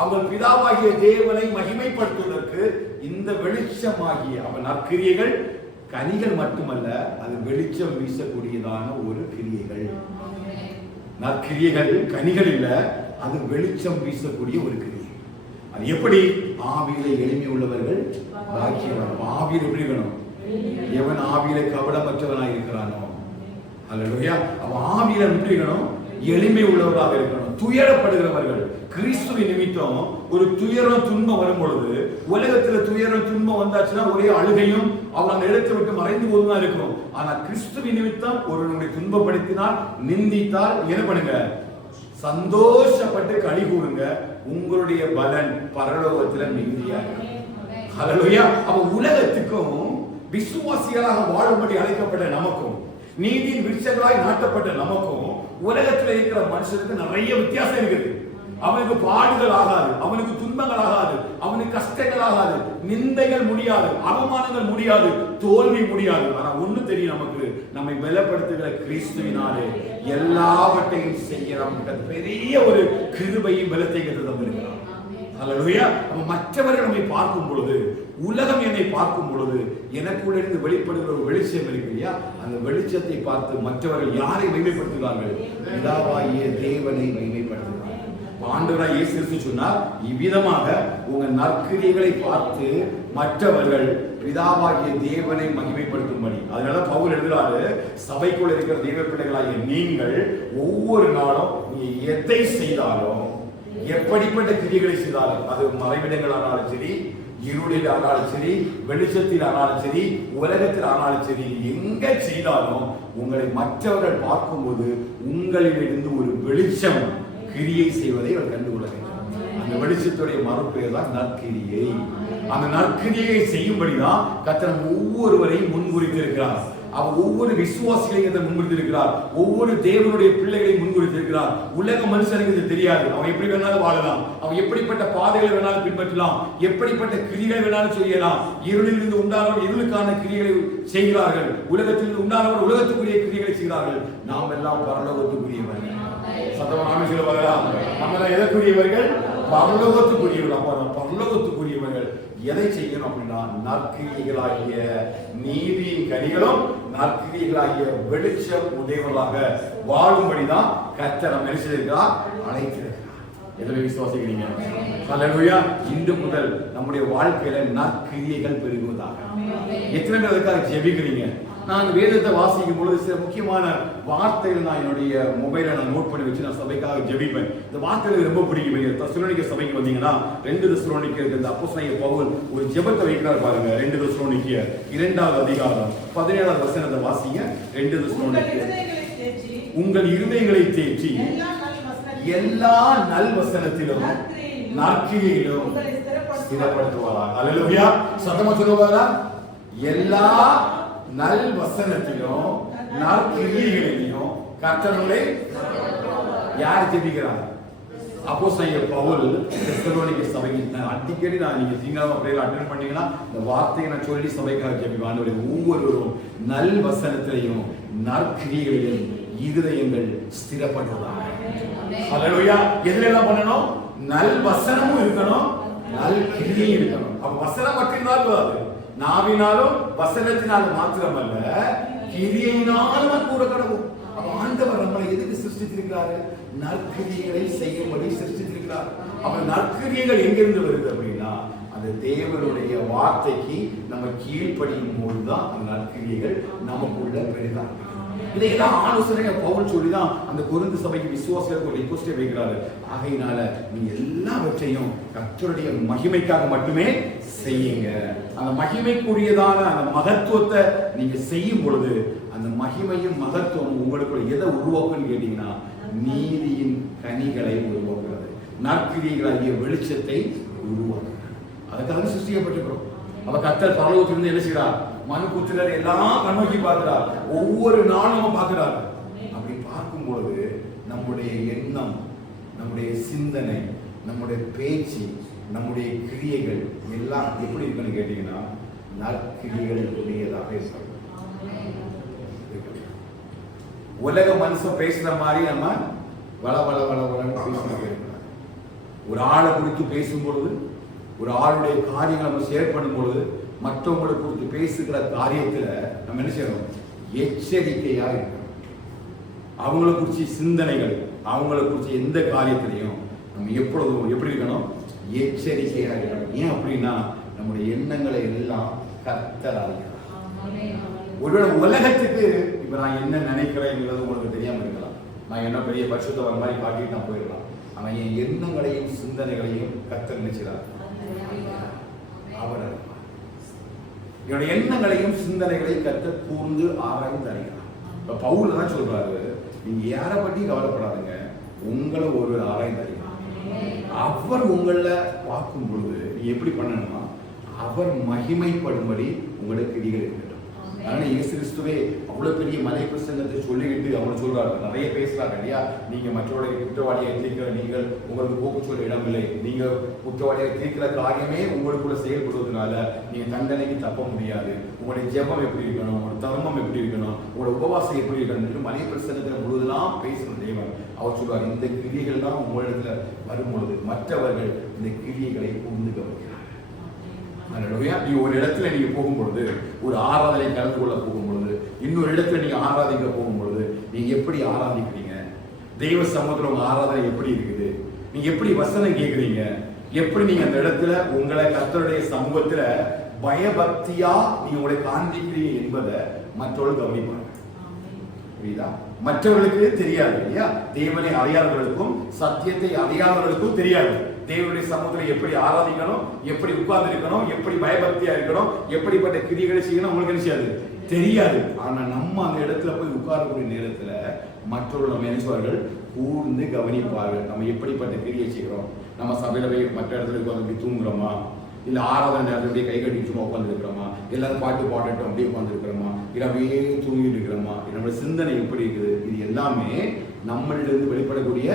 அவர்கள் பிதாவாகிய தேவனை மகிமைப்படுத்துவதற்கு இந்த வெளிச்சமாகிய அவன் நற்கிரியைகள் கனிகள் மட்டுமல்ல, அது வெளிச்சம் வீசக்கூடியதான ஒரு கிரியைகள். நற்கிரியைகள் கனிகள் இல்ல, அது வெளிச்சம் வீசக்கூடிய ஒரு கிரியை. அது எப்படி? ஆவியில எளிமை உள்ளவர்கள் பாக்கியவான். ஆவியில் எப்படி இருக்கணும்? எவன் ஆவியில கபடமற்றவனாய் இருக்கிறானோ, அல்லேலூயா, அவன் ஆவியில எப்படி இருக்கணும்? எளிமை உள்ளவராக இருக்கணும். துயரப்படுகிறவர்கள், கிறிஸ்துவின் நிமித்தம் ஒரு துயரம் துன்பம் வரும் பொழுது, உலகத்துல துயரம் துன்பம் வந்தாச்சுன்னா ஒரே அழுகையும் அவர் அந்த இடத்தை விட்டு மறைந்து போதுதான் இருக்கும். ஆனா கிறிஸ்துவின் நிமித்தம் ஒருவனுடைய துன்பப்படுத்தினால், நிந்தித்தால் என்ன பண்ணுங்க? சந்தோஷப்பட்டு களி கூறுங்க. உங்களுடைய பலன் பரலோகத்துல மிகுதியா இருக்கும். ஹல்லேலூயா. அப்ப உலகத்துக்கும் விசுவாசிகளாக வாழும்படி அழைக்கப்பட்ட நமக்கும், நீதியின் விருட்சங்களாய் நாட்டப்பட்ட நமக்கும், உலகத்தில் இருக்கிற மனுஷனுக்கு நிறைய வித்தியாசம் இருக்குது. அவனுக்கு பாடுகள் ஆகாது, அவனுக்கு துன்பங்கள் ஆகாது, அவனுக்கு கஷ்டங்கள் ஆகாது, நிந்தைகள் முடியாது, அவமானங்கள் முடியாது, தோல்வி முடியாது. ஆனா ஒண்ணு தெரியும், நமக்கு நம்மை பலப்படுத்துகிற கிறிஸ்துவினாலே எல்லாவற்றையும் செய்ய நமக்கு பெரிய ஒரு கிருபையும் பலத்தையும் தந்திருக்கிறார். அல்லேலூயா. மற்றவர்கள் நம்மை பார்க்கும் பொழுது, உலகம் என்னை பார்க்கும் பொழுது, எனக்குள்ள இருந்து வெளிப்படுகிற ஒரு வெளிச்சம் இருக்கு இல்லையா, அந்த வெளிச்சத்தை பார்த்து மற்றவர்கள் யாரை மகிமைப்படுத்துகிறார்கள்? பிதாவாகிய தேவனை மகிமைப்படுத்துகிறார்கள். ஆண்டவராகிய இயேசு கிறிஸ்து சொன்னார், இவ்விதமாக உங்க நற்கிரியைகளை பார்த்து மற்றவர்கள் பிதாவாகிய தேவனை மகிமைப்படுத்தும்படி. அதனால பவுல் எழுதுறாரு, சபைக்குள்ள இருக்கிற தெய்வ பிள்ளைகளாகிய நீங்கள் ஒவ்வொரு நாளும் எதை செய்தாலும், எப்படிப்பட்ட கிரியைகளை செய்தாலும், அது மறைவிடங்கள் ஆனாலும் சரி, இருளில் ஆனாலும் சரி, வெளிச்சத்தில் ஆனாலும் சரி, உலகத்தில் ஆனாலும் சரி, எங்க செய்தாலும் உங்களை மற்றவர்கள் பார்க்கும்போது உங்களிலிருந்து ஒரு வெளிச்சம் கிரியை செய்வதை அவர் கண்டுகொள்ள வேண்டும். அந்த வெளிச்சத்துடைய மறுபெயர் தான் நற்கிரியை. அந்த நற்கிரியை செய்யும்படிதான் கர்த்தர் ஒவ்வொருவரையும் முன்குறித்திருக்கிறார். அவர் ஒவ்வொரு விசுவாசிகளையும் முன்குறித்திருக்கிறார். ஒவ்வொரு தேவனுடைய பிள்ளைகளையும் முன்குறித்திருக்கிறார். உலக மனுஷனுக்கு இது தெரியாது. அவன் எப்படி வேணாலும் வாழலாம், அவன் எப்படிப்பட்ட பாதைகளை வேணாலும் பின்பற்றலாம், எப்படிப்பட்ட கிரிகளை வேணாலும் செய்யலாம். இருளில் இருந்து உண்டானவர் இருளுக்கான கிரிகளை செய்கிறார்கள், உலகத்தில் உண்டானவர் உலகத்துக்குரிய கிரிகளை செய்கிறார்கள். நாம் எல்லாம் பரலோகத்துக்குரியவர்கள். சத்தமாக சொல்லுவாங்களா? நம்ம எதற்குரியவர்கள்? பரலோகத்துக்குரியவர்கள். பரலோகத்துக்குரியவர்கள் எதை செய்யணும் அப்படின்னா, நற்கிரியைகளாகிய நீதியின் கனிகளும் நற்கிரியைகளாகிய வெளிச்சம் உடையவர்களாக வாழும்படிதான் கர்த்தர் நம்ம என்ன செய்திருக்கிறார்? அழைத்திருக்கிறார். எதில் விசுவாசிக்கிறீங்க? ஹல்லேலூயா. இன்று முதல் நம்முடைய வாழ்க்கையில நற்கிரியைகள் பெருகுவதாக. எத்தனை பேர் அதுக்காக ஜெபிக்கிறீங்க? நான் வேதத்தை வாசிக்கும் பொழுது சில முக்கியமான வார்த்தைகள் நான் என்னுடைய மொபைலை நான் நோட் பண்ணி வச்சு நான் சபைக்காக ஜெபிப்பேன். இந்த வார்த்தைகள் ரொம்ப பிடிக்கும். தெசலோனிக்கே சபைக்கு வந்தீங்கன்னா 2 தெசலோனிக்கேயர் இந்த அப்போஸ்தலனாகிய பவுல் ஒரு ஜெபத்தை வைக்கிறார் பாருங்க. 2 தெசலோனிக்கேயர் 2வது அதிகாரம் 17வது வசனத்தை வாசிங்க. 2 தெசலோனிக்கேயர், உங்கள் இருதயங்களை தேற்றி எல்லா நல் வசனத்திலும் நற்கிரியையிலும் ஸ்திரப்படுத்துவாராக. அல்லேலூயா. சத்தமா சொல்லுவாரா? எல்லா நல் வசனத்திலும் நற்கிரியைகளிலும் கர்த்தருடைய யார் ஜெபிக்கிறார்? அப்போஸ்தலனாகிய பவுல் தெசலோனிக்கே சபைக்கு அடிக்கடி நான் நீங்க திங்கட்கிழமை பிரேயர் அட்டெண்ட் பண்ணீங்கன்னா இந்த வார்த்தையை நான் சொல்லி சபைக்காக ஜெபிப்பேன். ஒவ்வொருவரும் நல் வசனத்திலையும் நற்கிரியைகளிலும் இருதயங்கள் ஸ்திரப்படுவதாக. ஹல்லேலூயா. எதுல பண்ணணும்? நல் வசனமும் இருக்கணும், நல் கிரியையும் இருக்கணும். அப்ப வசனம் மட்டும்தான் போதாது, நாவினாலும் வசனத்தினாலும் மாத்திரமல்ல கிரியையினாலும் கூட கடவுள். அப்ப ஆண்டவர் நம்மளை எதுக்கு சிருஷ்டித்திருக்கிறாரு? நற்கிரியைகளை செய்யும்படி சிருஷ்டித்திருக்கிறார். அப்ப நற்கிரியைகள் எங்கிருந்து வருது அப்படின்னா, அந்த தேவனுடைய வார்த்தைக்கு நம்ம கீழ்ப்படியும் போதுதான் அந்த நற்கிரியைகள் நமக்குள்ள பெரிதாக. இதையெல்லாம் ஆலோசனை பவுல் சொல்லிதான் அந்த கொரிந்து சபைக்கு விசுவாசிகளுக்கு ஒரு ரிக்வெஸ்டை வைக்கிறாரு. ஆகையினால நீங்க எல்லாவற்றையும் கர்த்தருடைய மகிமைக்காக மட்டுமே செய்யுங்க. அந்த மகிமைக்குரியதான அந்த மகத்துவத்தை நீங்க செய்யும் பொழுது அந்த மகிமையும் மகத்துவம் உங்களுக்குள்ள எதை உருவாக்குன்னு கேட்டீங்கன்னா, நீதியின் கனிகளை உருவாக்குறது, நற்கிரியைகளாகிய வெளிச்சத்தை உருவாக்குறது. அதுக்காக சிருஷ்டிக்கப்பட்டிருக்கிறோம். அவ கர்த்தர் பரலோகத்திலிருந்து என்ன செய்கிறார்? மனு புத்திரர் எல்லாம் கண்ணோக்கி பார்க்கிறார். ஒவ்வொரு நாளும் நம்ம பார்க்கிறார். அப்படி பார்க்கும் பொழுது நம்முடைய எண்ணம், நம்முடைய சிந்தனை, நம்முடைய பேச்சு, நம்முடைய கிரியைகள் எல்லாம் எப்படி இருக்குன்னு கேட்டீங்கன்னா, நற்கிரிகளுடையதாக இருக்கும். உலக மனுஷன் பேசுற மாதிரி நம்ம வள வள வள வளன்னு பேசிட்டு இருக்கோம். ஒரு ஆளை குறித்து பேசும் பொழுது, ஒரு ஆளுடைய காரியங்களை நம்ம ஷேர் பண்ணும் பொழுது, மற்றவங்களை குறித்து பேசுகிற காரியத்துல நம்ம என்ன செய்யணும்? எச்சரிக்கையா இருக்கணும். அவங்களை குறிச்சு சிந்தனைகள், அவங்களை குறிச்சு எந்த காரியத்திலையும் நம்ம எப்பொழுதும் எப்படி இருக்கணும்? எச்சரிக்கையா இருக்கணும். ஏன் அப்படின்னா நம்முடைய எண்ணங்களை எல்லாம் கர்த்தர் அறிகிறார். ஒருவேளை உலகத்துக்கு இப்ப நான் என்ன நினைக்கிறேங்கிறது உங்களுக்கு தெரியாம இருக்கலாம். நான் என்ன பெரிய பரிசுத்தவர் மாதிரி காட்டிட்டு நான் போயிடலாம். ஆனா என் எண்ணங்களையும் சிந்தனைகளையும் கர்த்தர் நினைச்சார். அவர் என்னுடைய எண்ணங்களையும் சிந்தனைகளையும் கர்த்தர் கூர்ந்து ஆராய்ந்து அறிகிறார். இப்ப பவுல் தான் சொல்றாரு, நீங்க யாரை பற்றி கவலைப்படாதுங்க, உங்களை ஒரு ஆராய்ந்து அறிகிறார். அவர் உங்களை பார்க்கும் பொழுது நீ எப்படி பண்ணணுமா? அவர் மகிமைப்படும்படி உங்களுக்கு கிரிகள் இருக்கட்டும். அதனால இயேசு கிறிஸ்துவே அவ்வளவு பெரிய மலை பிரசங்கத்தை சொல்லிக்கிட்டு அவங்க சொல்றாரு, நிறைய பேசுறாங்க இல்லையா? நீங்க மற்றவருடைய குற்றவாளியை தீர்க்கிற நீங்கள் உங்களுக்கு போக்கு சொல்ல இடமில்லை. நீங்க குற்றவாளியை தீர்க்கிற காரியமே உங்களுக்குள்ள செயல்படுவதனால நீங்க தண்டனைக்கு தப்ப முடியாது. உங்களுடைய ஜெபம் எப்படி இருக்கணும், உங்களோட தர்மம் எப்படி இருக்கணும், உங்களோட உபவாசம் எப்படி இருக்கணும், மலை பிரசங்கத்தில் முழுதெல்லாம் பேசணும் தேவன். அவர் சொல்றாரு, இந்த கிரியைகள் தான் உங்களிடத்துல வரும்பொழுது மற்றவர்கள் இந்த கிரியைகளை புரிந்து கவனிக்கிறார். நீ ஒரு இடத்துல நீங்க போகும்பொழுது, ஒரு ஆராதனை கலந்து கொள்ள போகும்பொழுது, இன்னொரு இடத்துல நீங்க ஆராதிக்க போகும்பொழுது, நீங்க எப்படி ஆராதிக்கிறீங்க? தெய்வ சமூகத்துல உங்க ஆராதனை எப்படி இருக்குது? நீங்க எப்படி வசனம் கேட்குறீங்க? எப்படி நீங்க அந்த இடத்துல உங்களை கர்த்தருடைய சமூகத்துல பயபக்தியா நீங்க உங்களை காண்பிக்கிறீங்க என்பதை மற்றவர்கள் கவனிப்பாங்க. புரியுதா? மற்றவர்களுக்கு தெரியாது இல்லையா? தேவனை அறியாதவர்களுக்கும் சத்தியத்தை அறியாதவர்களுக்கும் தெரியாது. தேவனுடைய சமூகத்தில் எப்படி ஆராதிக்கணும், எப்படி உட்கார்ந்து இருக்கணும், எப்படி பயபக்தியா இருக்கணும், எப்படிப்பட்ட கிரியைகளை செய்யணும் உங்களுக்கு என்ன செய்யாது? தெரியாது. ஆனா நம்ம அந்த இடத்துல போய் உட்காரக்கூடிய நேரத்துல மற்றவர்கள் நம்ம என்ன செய்வார்கள்? கூர்ந்து கவனிப்பார்கள். நம்ம எப்படிப்பட்ட கிரியை செய்கிறோம்? நம்ம சபையில போய் மற்ற இடத்துல உட்காந்து தூங்குறோமா, இல்ல ஆராதனை நேரத்துல கை கட்டி சும்மா உட்கார்ந்து இருக்கிறோமா, எல்லாரும் பாட்டு பாடட்டும் அப்படியே உட்கார்ந்து இருக்கிறோமா, இல்ல அப்படியே தூங்கிட்டு இருக்கிறோமா, நம்மளோட சிந்தனை எப்படி இருக்குது? இது எல்லாமே நம்மளிலிருந்து வெளிப்படக்கூடிய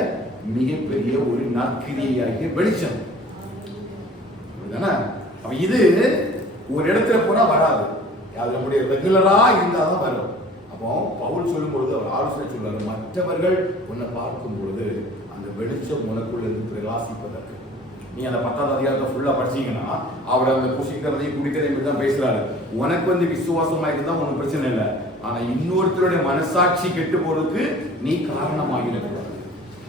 மிகப்பெரிய ஒரு நற்கிரியாகிய வெளிச்சம். இது ஒரு இடத்துல கூட வராது, அது நம்முடைய ரெகுலரா இருந்தாதான் வரும். அப்போ பவுல் சொல்லும் பொழுது அவர் ஆலோசனை சொல்றாரு, மற்றவர்கள் உன்னை பார்க்கும் பொழுது அந்த வெளிச்சம் உனக்குள்ள இருந்து பிரகாசிப்பதற்கு. நீ அந்த 10ஆம் அதிகாரத்தை ஃபுல்லா படிச்சீங்கன்னா அவர் அந்த புசிக்கிறதையும் குடிக்கிறதையும் தான் பேசுறாரு. உனக்கு விசுவாசமா இருந்தா உனக்கு பிரச்சனை இல்லை, ஆனா இன்னொருத்தருடைய மனசாட்சி கெட்டு போறதுக்கு நீ காரணமாகிடக்கூடாது.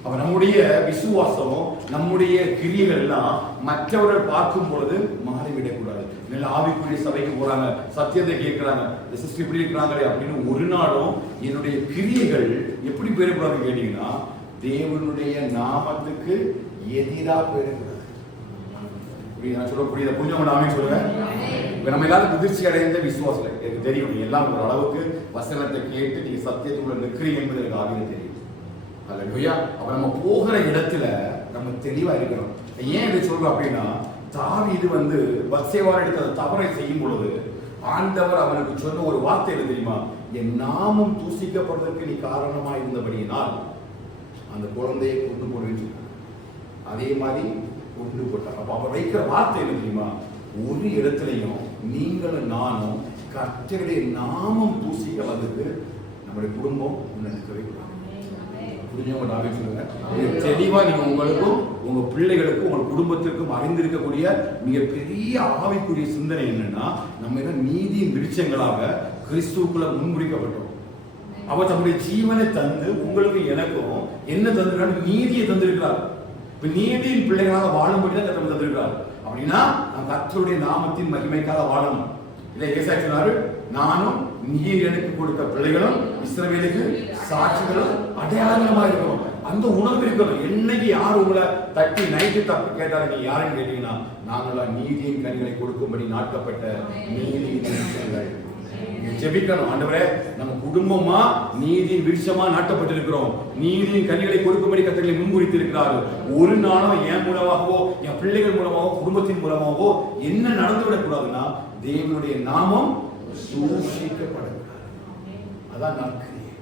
அப்ப நம்முடைய விசுவாசம், நம்முடைய கிரியைகள் எல்லாம் மற்றவர்கள் பார்க்கும் பொழுது மாறிவிடக்கூடாது. நல்ல ஆவிக்குரிய சபைக்கு போறாங்க, சத்தியத்தை கேட்கிறாங்க, சிஸ்டர் இப்படி இருக்கிறாங்களே அப்படின்னு ஒரு நாளும் என்னுடைய கிரியைகள் எப்படி பெறக்கூடாதுன்னு கேட்டீங்கன்னா தேவனுடைய நாமத்துக்கு எதிராக பெறக்கூடாது. நான் சொல்லக்கூடிய புரிஞ்சவங்க நாமே சொல்லுவேன். நம்ம எல்லாரும் முதிர்ச்சி அடைந்த விசுவாசம் எனக்கு தெரியும். நீங்க எல்லாம் ஒரு அளவுக்கு வசனத்தை கேட்டு நீங்க சத்தியத்துக்குள்ள நிற்கிறீங்க என்பது எனக்கு ஆகிய தெரியும். அல்லேலூயா. அப்ப நம்ம போகிற இடத்துல நம்ம தெளிவா இருக்கணும். ஏன் இதை சொல்றோம் அப்படின்னா, தாவீது பத்சேபாள் எடுத்த தவறை செய்யும் பொழுது ஆண்டவர் அவனுக்கு சொன்ன ஒரு வார்த்தை என்ன தெரியுமா? என் நாமம் தூசிக்கப்படுவதற்கு நீ காரணமா இருந்தபடியினால் அந்த குழந்தையை கொண்டு போடுவேன்னு. அதே மாதிரி கொண்டு போட்டார். அப்ப அவர் வைக்கிற வார்த்தை என்ன தெரியுமா? ஒரு இடத்துலையும் நீங்களும் நானும் கர்த்தருடைய நாமம் தூசிக்க வந்தது நம்முடைய குடும்பம் நினைக்கவே கூடாது. புரிஞ்சவங்க நாமே சொல்லுங்க. தெளிவா நீங்க உங்களுக்கும் உங்க பிள்ளைகளுக்கும் உங்க குடும்பத்திற்கும் அறிந்திருக்கக்கூடிய மிகப்பெரிய ஆவிக்குரிய சிந்தனை என்னன்னா, நம்ம எல்லாம் நீதியின் விருட்சங்களாக கிறிஸ்துவுக்குள்ள முன்முடிக்கப்பட்டோம். அவர் தம்முடைய ஜீவனை தந்து உங்களுக்கு எனக்கும் என்ன தந்திருக்காரு? நீதியை தந்திருக்கிறார். இப்ப நீதியின் பிள்ளைகளாக வாழும்படி தான் கர்த்தர் தந்திருக்கிறார். அப்படின்னா நாம் கர்த்தருடைய நாமத்தின் மகிமைக்காக வாழணும். இதை ஏசாயா சொன்னாரு, நானும் நீர் எனக்கு கொடுத்த பிள்ளைகளும் இஸ்ரவேலுக்கு சாட்சிகளும் அடையாளமா இருக்கணும். அந்த உணர்வு இருக்கணும். என்னைக்கு யார் உங்களை தட்டி நைட்டு தப்பு கேட்டாலும் நீ யாருன்னு கேட்டீங்கன்னா, நாங்களாம் நீதியின் கனிகளை கொடுக்கும்படி நாட்டப்பட்ட நீதியின் ஜெபிக்கணும். ஆண்டவரே, நம்ம குடும்பமா நீதியின் விருட்சமா நாட்டப்பட்டிருக்கிறோம். நீதியின் கனிகளை கொடுக்கும்படி கர்த்தரை முன்குறித்து இருக்கிறார்கள். ஒரு நாளும் என் மூலமாகவோ என் பிள்ளைகள் மூலமாகவோ குடும்பத்தின் மூலமாகவோ என்ன நடந்துவிடக் கூடாதுன்னா, தேவனுடைய நாமம் தூஷிக்கப்படக்கூடாது. அதான் நற்கிரியை.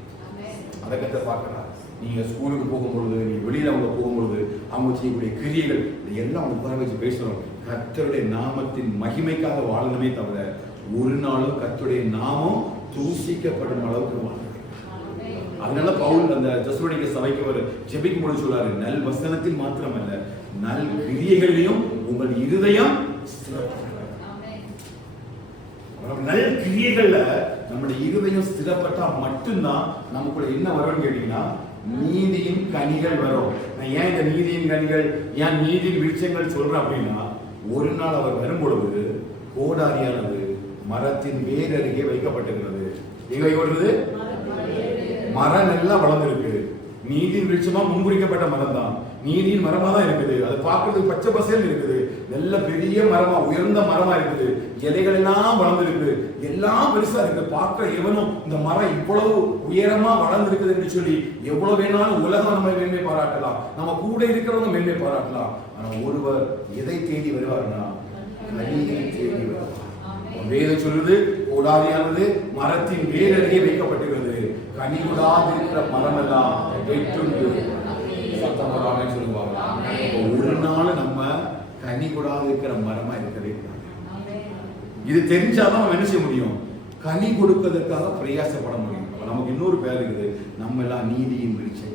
அதை கர்த்தர் பார்க்கிறார். நீங்க ஸ்கூலுக்கு போகும்பொழுது, நீ வெளியில அவங்க போகும்பொழுது அவங்க செய்யக்கூடிய கிரியைகள் எல்லாம் அவங்க உட்கார வச்சு பேசணும். கர்த்தருடைய நாமத்தின் மகிமைக்காக வாழணுமே தவிர ஒரு நாளும் கர்த்தருடைய நாமம் தூசிக்கப்படும் அளவுக்கு வாழ்ந்தார்கள். அதனால பவுல் அந்த தெசலோனிக்க சபைக்கு ஒரு ஜெபிக்கும் பொழுது சொல்றாரு, நல் வசனத்தில் மாத்திரமல்ல நல் கிரியைகளிலும் உங்கள் இருதயம் நல் கிரியைகள்ல நம்முடைய இருதயம் ஸ்திரப்பட்டா மட்டும்தான் நமக்குள்ள என்ன வரும்னு கேட்டீங்கன்னா நீதியின் கனிகள் வரும். நான் ஏன் இந்த நீதியின் கனிகள், ஏன் நீதியின் விருட்சங்கள் சொல்றேன் அப்படின்னா, ஒரு நாள் அவர் வரும்பொழுது கோடாரியானது மரத்தின் வேர் அருகே வைக்கப்பட்டிருக்கிறது. எங்க வைக்கப்படுறது? மரம் எல்லாம் வளர்ந்துருக்கு. நீதியின் விருட்சமா முன்குறிக்கப்பட்ட மரம் தான், நீதியின் மரமா தான் இருக்குது. அது பார்க்கறதுக்கு பச்சை பசேல் இருக்குது, நல்ல பெரிய மரமா உயர்ந்த மரமா இருக்குது, இலைகள் எல்லாம் வளர்ந்துருக்கு, எல்லாம் பெருசா இருக்கு. பார்க்க எவனும் இந்த மரம் இவ்வளவு உயரமா வளர்ந்துருக்குது என்று சொல்லி எவ்வளவு வேணாலும் உலகம் நம்ம மேன்மை பாராட்டலாம், நம்ம கூட இருக்கிறவங்க மேன்மை பாராட்டலாம். ஆனா ஒருவர் எதை தேடி வருவார்னா கனியை தேடி வருவார். வேதம் சொல்லுது, கோடாரியானது மரத்தின் வேர் அருகே வைக்கப்பட்டிருக்கிறது, கனி விடாதிருக்கிற மரம் எல்லாம் வெட்டுண்டு சத்தமாக சொல்லுவாங்க. ஒரு நாள் நம்ம கனி விடாது இருக்கிற மரமா இருக்கவே இது தெரிஞ்சாதான் நம்ம என்ன செய்ய முடியும், கனி கொடுப்பதற்காக பிரயாசப்பட முடியும். நமக்கு இன்னொரு பேர் இருக்குது, நம்ம எல்லாம் நீதியின் விருட்சம்.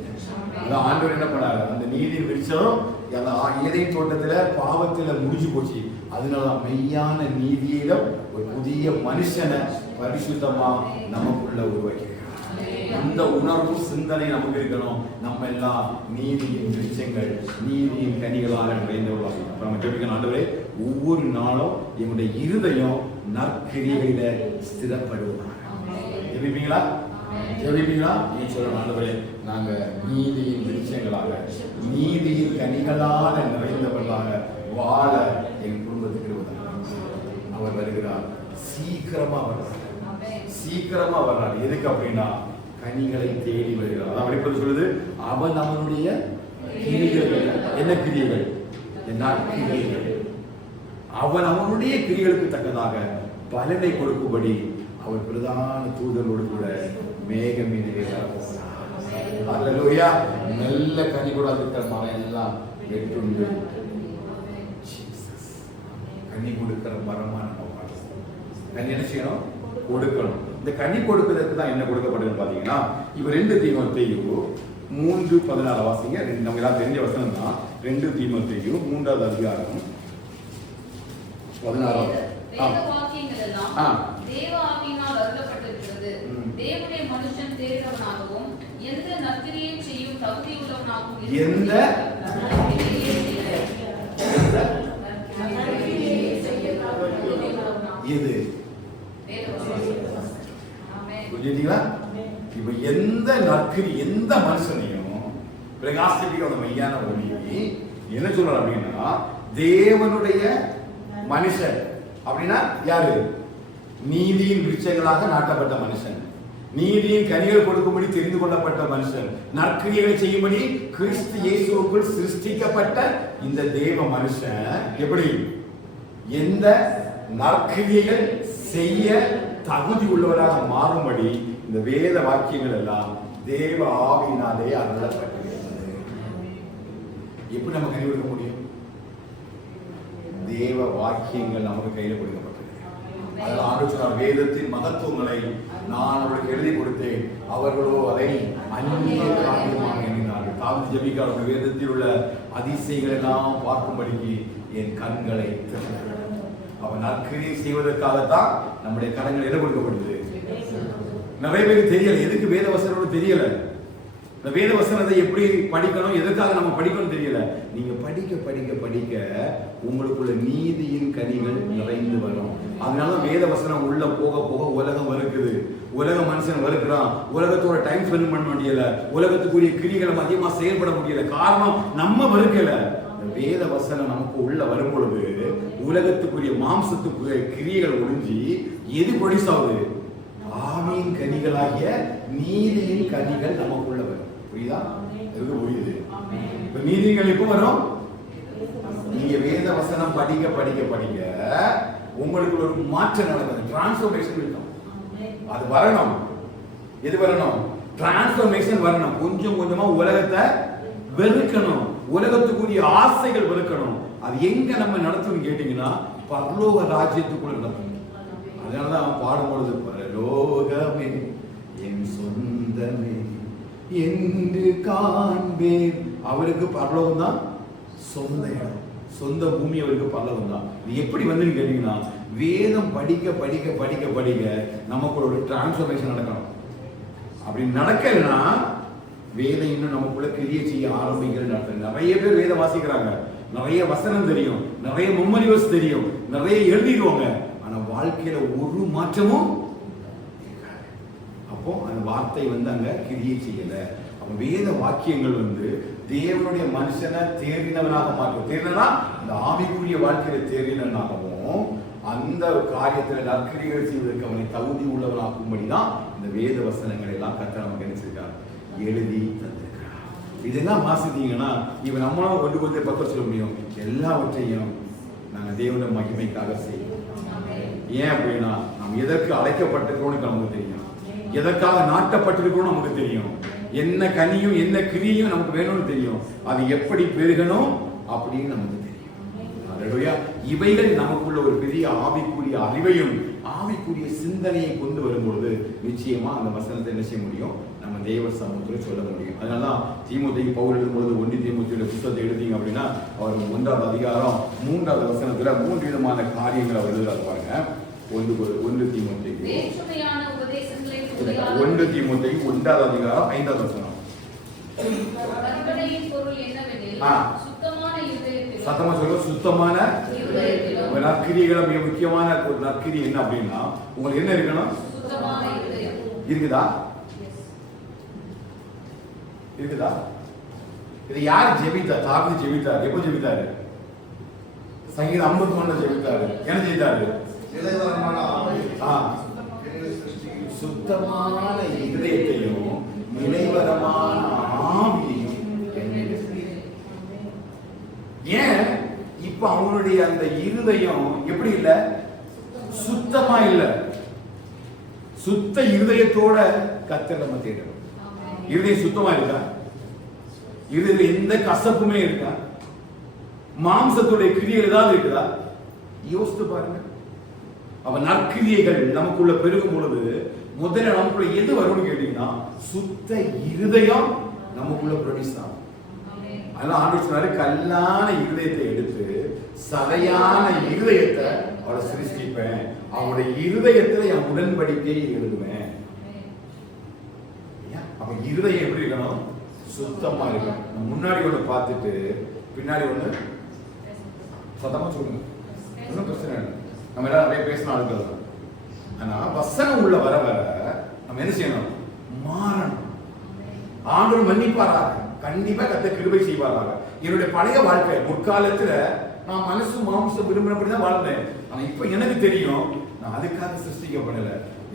அதான் ஆண்டவர் என்ன பண்ணாரு, அந்த நீதியின் விருட்சம் ஏதேன் தோட்டத்துல பாவத்துல முடிஞ்சு போச்சு. அதனால மெய்யான நீதியிடம் ஒரு புதிய மனுஷனை பரிசுத்தமா நமக்குள்ள உருவாக்கி அந்த உணர்வு சிந்தனை நமக்கு இருக்கணும். நம்ம எல்லாம் நீதியின் விருட்சங்கள், நீதியின் கனிகளாக நிறைந்தவர்களாக நம்ம ஜெபிக்கணும். ஆண்டவரே, ஒவ்வொரு நாளும் என்னுடைய இருதயம் நற்கிரியையில ஸ்திரப்படுவதாக. ஜெபிப்பீங்களா? ஜெபிப்பீங்களா? நீ சொல்லணும், ஆண்டவரே நாங்க நீதியின் விருட்சங்களாக, நீதியின் கனிகளாக நிறைந்தவர்களாக வாழ என் குடும்பத்துக்கு அவர் வருகிறார். சீக்கிரமா வர்றார், சீக்கிரமா வர்றார். எதுக்கு அப்படின்னா கனிகளை தேடி வருகிறார். அதான் வெளிப்படையா சொல்லுது, அவன் அவனுடைய கிரிகள், என்ன கிரியைகள், கிரியைகள், அவன் அவனுடைய கிரிகளுக்கு தக்கதாக பலனை கொடுக்கும்படி அவர் பிரதான தூதரோடு கூட மேக மீது அல்லேலூயா. நல்ல கனி கூட இருக்கிற மரம் எல்லாம் வெட்டுண்டு கனி கொடுக்கிற மரமா நம்ம கனி என்ன செய்யணும், கொடுக்கணும். இந்த கனி கொடுப்பதற்கு தான் என்ன கொடுக்கப்படுதுன்னு பாத்தீங்கன்னா, இப்ப 2 தீமோத்தேயு 3:16 வாசிங்க. நம்ம எல்லாம் தெரிஞ்ச வசனம் தான். 2 தீமோத்தேயு 3வது அதிகாரம் 16. வாக்கியங்கள் எல்லாம் தேவ ஆவியினால் அருளப்பட்டிருக்கிறது. தேவனுடைய மனுஷன் தேறினவனாகவும் எந்த நற்கிரியையும் செய்யும் தகுதி உள்ளவனாகவும் எந்த இது புரிஞ்சுட்டீங்களா? இப்ப எந்த நற்கிரி, எந்த மனுஷனையும் பிரகாசிக்க அந்த மையான ஒளி என்ன சொல்றாரு அப்படின்னா, தேவனுடைய மனுஷன் அப்படின்னா யாரு? நீதியின் விருட்சங்களாக நாட்டப்பட்ட மனுஷன், நீதியின் கனிகள் கொடுக்கும்படி தெரிந்து கொள்ளப்பட்ட மனுஷன், நற்கிரியைகளை செய்யும்படி கிறிஸ்து இயேசுவுக்குள் சிருஷ்டிக்கப்பட்ட இந்த தேவ மனுஷன் எப்படி எந்த நற்கிரியைகள் செய்ய தகுதி உள்ளவராக மாறும்படி இந்த வேத வாக்கியங்கள் எல்லாம் தேவ ஆவியினாலே அருளப்பட்டிருக்கிறது. எப்படி நம்ம கனி கொடுக்க முடியும்? தேவ வாக்கியங்கள் நமக்கு கையில கொடுக்கப்பட்டிருக்கு. அதில் ஆண்டவர் சொன்னார், வேதத்தின் மகத்துவங்களை நான் அவர்களுக்கு எழுதி கொடுத்தேன், அவர்களோ அதை அந்நிய காரியமாக எண்ணினார்கள். தாவீது ஜெபிக்கிறார், வேதத்தில் உள்ள அதிசயங்கள் எல்லாம் பார்க்கும்படிக்கு என் கண்களை திறந்தார். அவன் நற்கிரியை செய்வதற்காகத்தான் நம்முடைய கரங்கள் என்ன கொடுக்கப்படுது. நிறைய பேருக்கு தெரியல, எதுக்கு வேத வசனம் தெரியல, இந்த வேத வசனத்தை எப்படி படிக்கணும், எதற்காக நம்ம படிக்கணும் தெரியல. நீங்க படிக்க படிக்க படிக்க உங்களுக்குள்ள நீதியின் கனிகள் நிறைந்து வரும். அதனால வேத வசனம் உள்ள போக போக உலகம் வறுக்குது, உலக மனுஷன் வறுக்கிறான், உலகத்தோட டைம் ஸ்பெண்ட் பண்ண முடியல, உலகத்துக்குரிய கிரிகளை அதிகமா செயல்பட முடியல. காரணம் நம்ம வறுக்கல. வேத வசனம் நமக்கு உள்ள வரும் பொழுது உலகத்துக்குரிய மாம்சத்துக்குரிய கிரியைகள் ஒழிஞ்சி எது ப்ரொடியூஸ் ஆகுது? ஆவியின் கனிகளாகிய நீதியின் கனிகள் நமக்குள்ள வரும். புரியுதா? புரியுது. இப்ப நீதிகள் எப்போ வரும்? நீங்க வேத வசனம் படிக்க படிக்க படிக்க உங்களுக்கு ஒரு மாற்றம் நடக்குது, டிரான்ஸ்ஃபர்மேஷன் இருக்கும். அது வரணும். எது வரணும்? டிரான்ஸ்ஃபர்மேஷன் வரணும். கொஞ்சம் கொஞ்சமா உலகத்தை வெறுக்கணும், உலகத்துக்குரிய ஆசைகள் வெறுக்கணும். அது எங்க நம்ம நடத்தும் கேட்டீங்கன்னா, பரலோக ராஜ்யத்துக்குள்ள நடத்தும். அதனால பாடும்பொழுது பரலோகமே என் சொந்தமே என்று காண்பேன். அவருக்கு பரலோகம் தான் சொந்த இடம், சொந்த பூமி அவருக்கு பரலோகம் தான். இது எப்படி வந்து கேட்டீங்கன்னா, வேதம் படிக்க படிக்க படிக்க படிக்க நமக்கு ஒரு டிரான்ஸ்ஃபர்மேஷன் நடக்கணும். அப்படி நடக்கலைன்னா வேதம் இன்னும் நமக்குள்ள கிரியை செய்ய ஆரம்பிக்கிறது நடத்த. நிறைய பேர் வேதம் வாசிக்கிறாங்க, நிறைய வசனம் தெரியும், நிறைய மெமரிவர்ஸ் தெரியும், நிறைய எழுதிடுவாங்க, ஆனா வாழ்க்கையில ஒரு மாற்றமும். அப்போ அந்த வார்த்தை வந்து அங்க கிரியை செய்யல. அப்ப வேத வாக்கியங்கள் வந்து தேவனுடைய மனுஷனை தேறினவனாக மாற்றும். தேறினா இந்த ஆவிக்குரிய வாழ்க்கையில தேறினவனாகவும் அந்த காரியத்துல நற்கிரிகள் செய்வதற்கு அவனை தகுதி உள்ளவனாக்கும்படிதான் இந்த வேத வசனங்கள் எல்லாம் கர்த்தர் நமக்கு நினைச்சிருக்கார், எழுதி தந்திருக்கிறார். இதெல்லாம் வாசித்தீங்கன்னா இவன் நம்மளும் கொண்டு வந்து பக்கம் சொல்ல முடியும். எல்லாவற்றையும் நாங்க தேவனுடைய மகிமைக்காக செய்வோம். ஏன் அப்படின்னா நாம் எதற்கு அழைக்கப்பட்டிருக்கோம்னு நமக்கு தெரியும், எதற்காக நாட்டப்பட்டிருக்கோம்னு நமக்கு தெரியும், என்ன கனியும் என்ன கிரியும் நமக்கு வேணும்னு தெரியும், அது எப்படி பெருகணும் அப்படின்னு நமக்கு தெரியும். இவைகள் நமக்குள்ள ஒரு பெரிய ஆவிக்குரிய அறிவையும் ஆவிக்குரிய சிந்தனையை கொண்டு வரும்பொழுது நிச்சயமா அந்த வசனத்தை என்ன செய்ய முடியும், நம்ம தேவ சமூகத்தில் சொல்ல முடியும். அதனாலதான் தீமோத்தேயு பவுல் எழுதும்பொழுது 1 தீமோத்தேயுடைய புத்தகத்தை எடுத்தீங்க அப்படின்னா அவர் 1ஆம் அதிகாரம் 3ஆவது வசனத்துல 3 விதமான காரியங்களை அவர் எழுதுறாரு பாருங்க. 1 தீமோத்தேயு 1ஆம் அதிகாரம் 5ஆவது வசனம். சத்தமா சொல்ல, சுத்தமான நற்கிரிகளை மிக முக்கியமான ஒரு நற்கிரி என்ன அப்படின்னா உங்களுக்கு என்ன இருக்கணும், இருக்குதா இருக்குதா? இது யார் ஜெபித்தா? தாவீது ஜெபித்தார். எப்போ ஜெபித்தாரு? சங்கீதம் 51 ஜெபித்தாரு. என்ன செய்தாரு? சுத்தமான இதயத்தையும் நிலைவரமான ஆவியையும். ஏன் இப்ப அவனுடைய அந்த இருதயம் எப்படி இல்ல, சுத்தமா இல்ல. சுத்த இருதயத்தோட கர்த்தரை நம்ம தேடணும். இருதயம் சுத்தமா இருக்கா? இருதயத்துல எந்த கசப்புமே இருக்கா? மாம்சத்துடைய கிரியைகள் ஏதாவது இருக்குதா? யோசித்து பாருங்க. அவ நற்கிரியைகள் நமக்குள்ள பெருகும் பொழுது முதல்ல நமக்குள்ள எது வரும்னு கேட்டீங்கன்னா சுத்த இருதயம் நமக்குள்ள ப்ரொடியூஸ் ஆகும். அதெல்லாம் ஆண்டு சொன்னாரு, கல்லான இருதயத்தை எடுத்து சதையான இருதயத்தை அவளை சிருஷ்டிப்பேன், அவளுடைய இருதயத்துல என் உடன்படிக்கையை எழுதுவேன். அப்ப இருதயம் எப்படி இருக்கணும்? சுத்தமா இருக்கணும். முன்னாடி ஒண்ணு பார்த்துட்டு பின்னாடி ஒண்ணு சத்தமா சொல்லுங்க, ஒன்றும் பிரச்சனை இல்லை. நம்ம எல்லாம் நிறைய பேசணும் ஆளுக்கள். ஆனா வசனம் உள்ள வர வர நம்ம என்ன செய்யணும்? மாறணும். ஆண்டவர் மன்னிப்பாராக, கண்டிப்பா கர்த்தர் கிருபை செய்வாராக. என்னுடைய பழைய வாழ்க்கை முற்காலத்துல நான் மனசு மாம்சம் விரும்பினபடிதான் வாழ்ந்தேன். ஆனா இப்ப எனக்கு தெரியும் நான் அதுக்காக சிருஷ்டிக்கப்படல.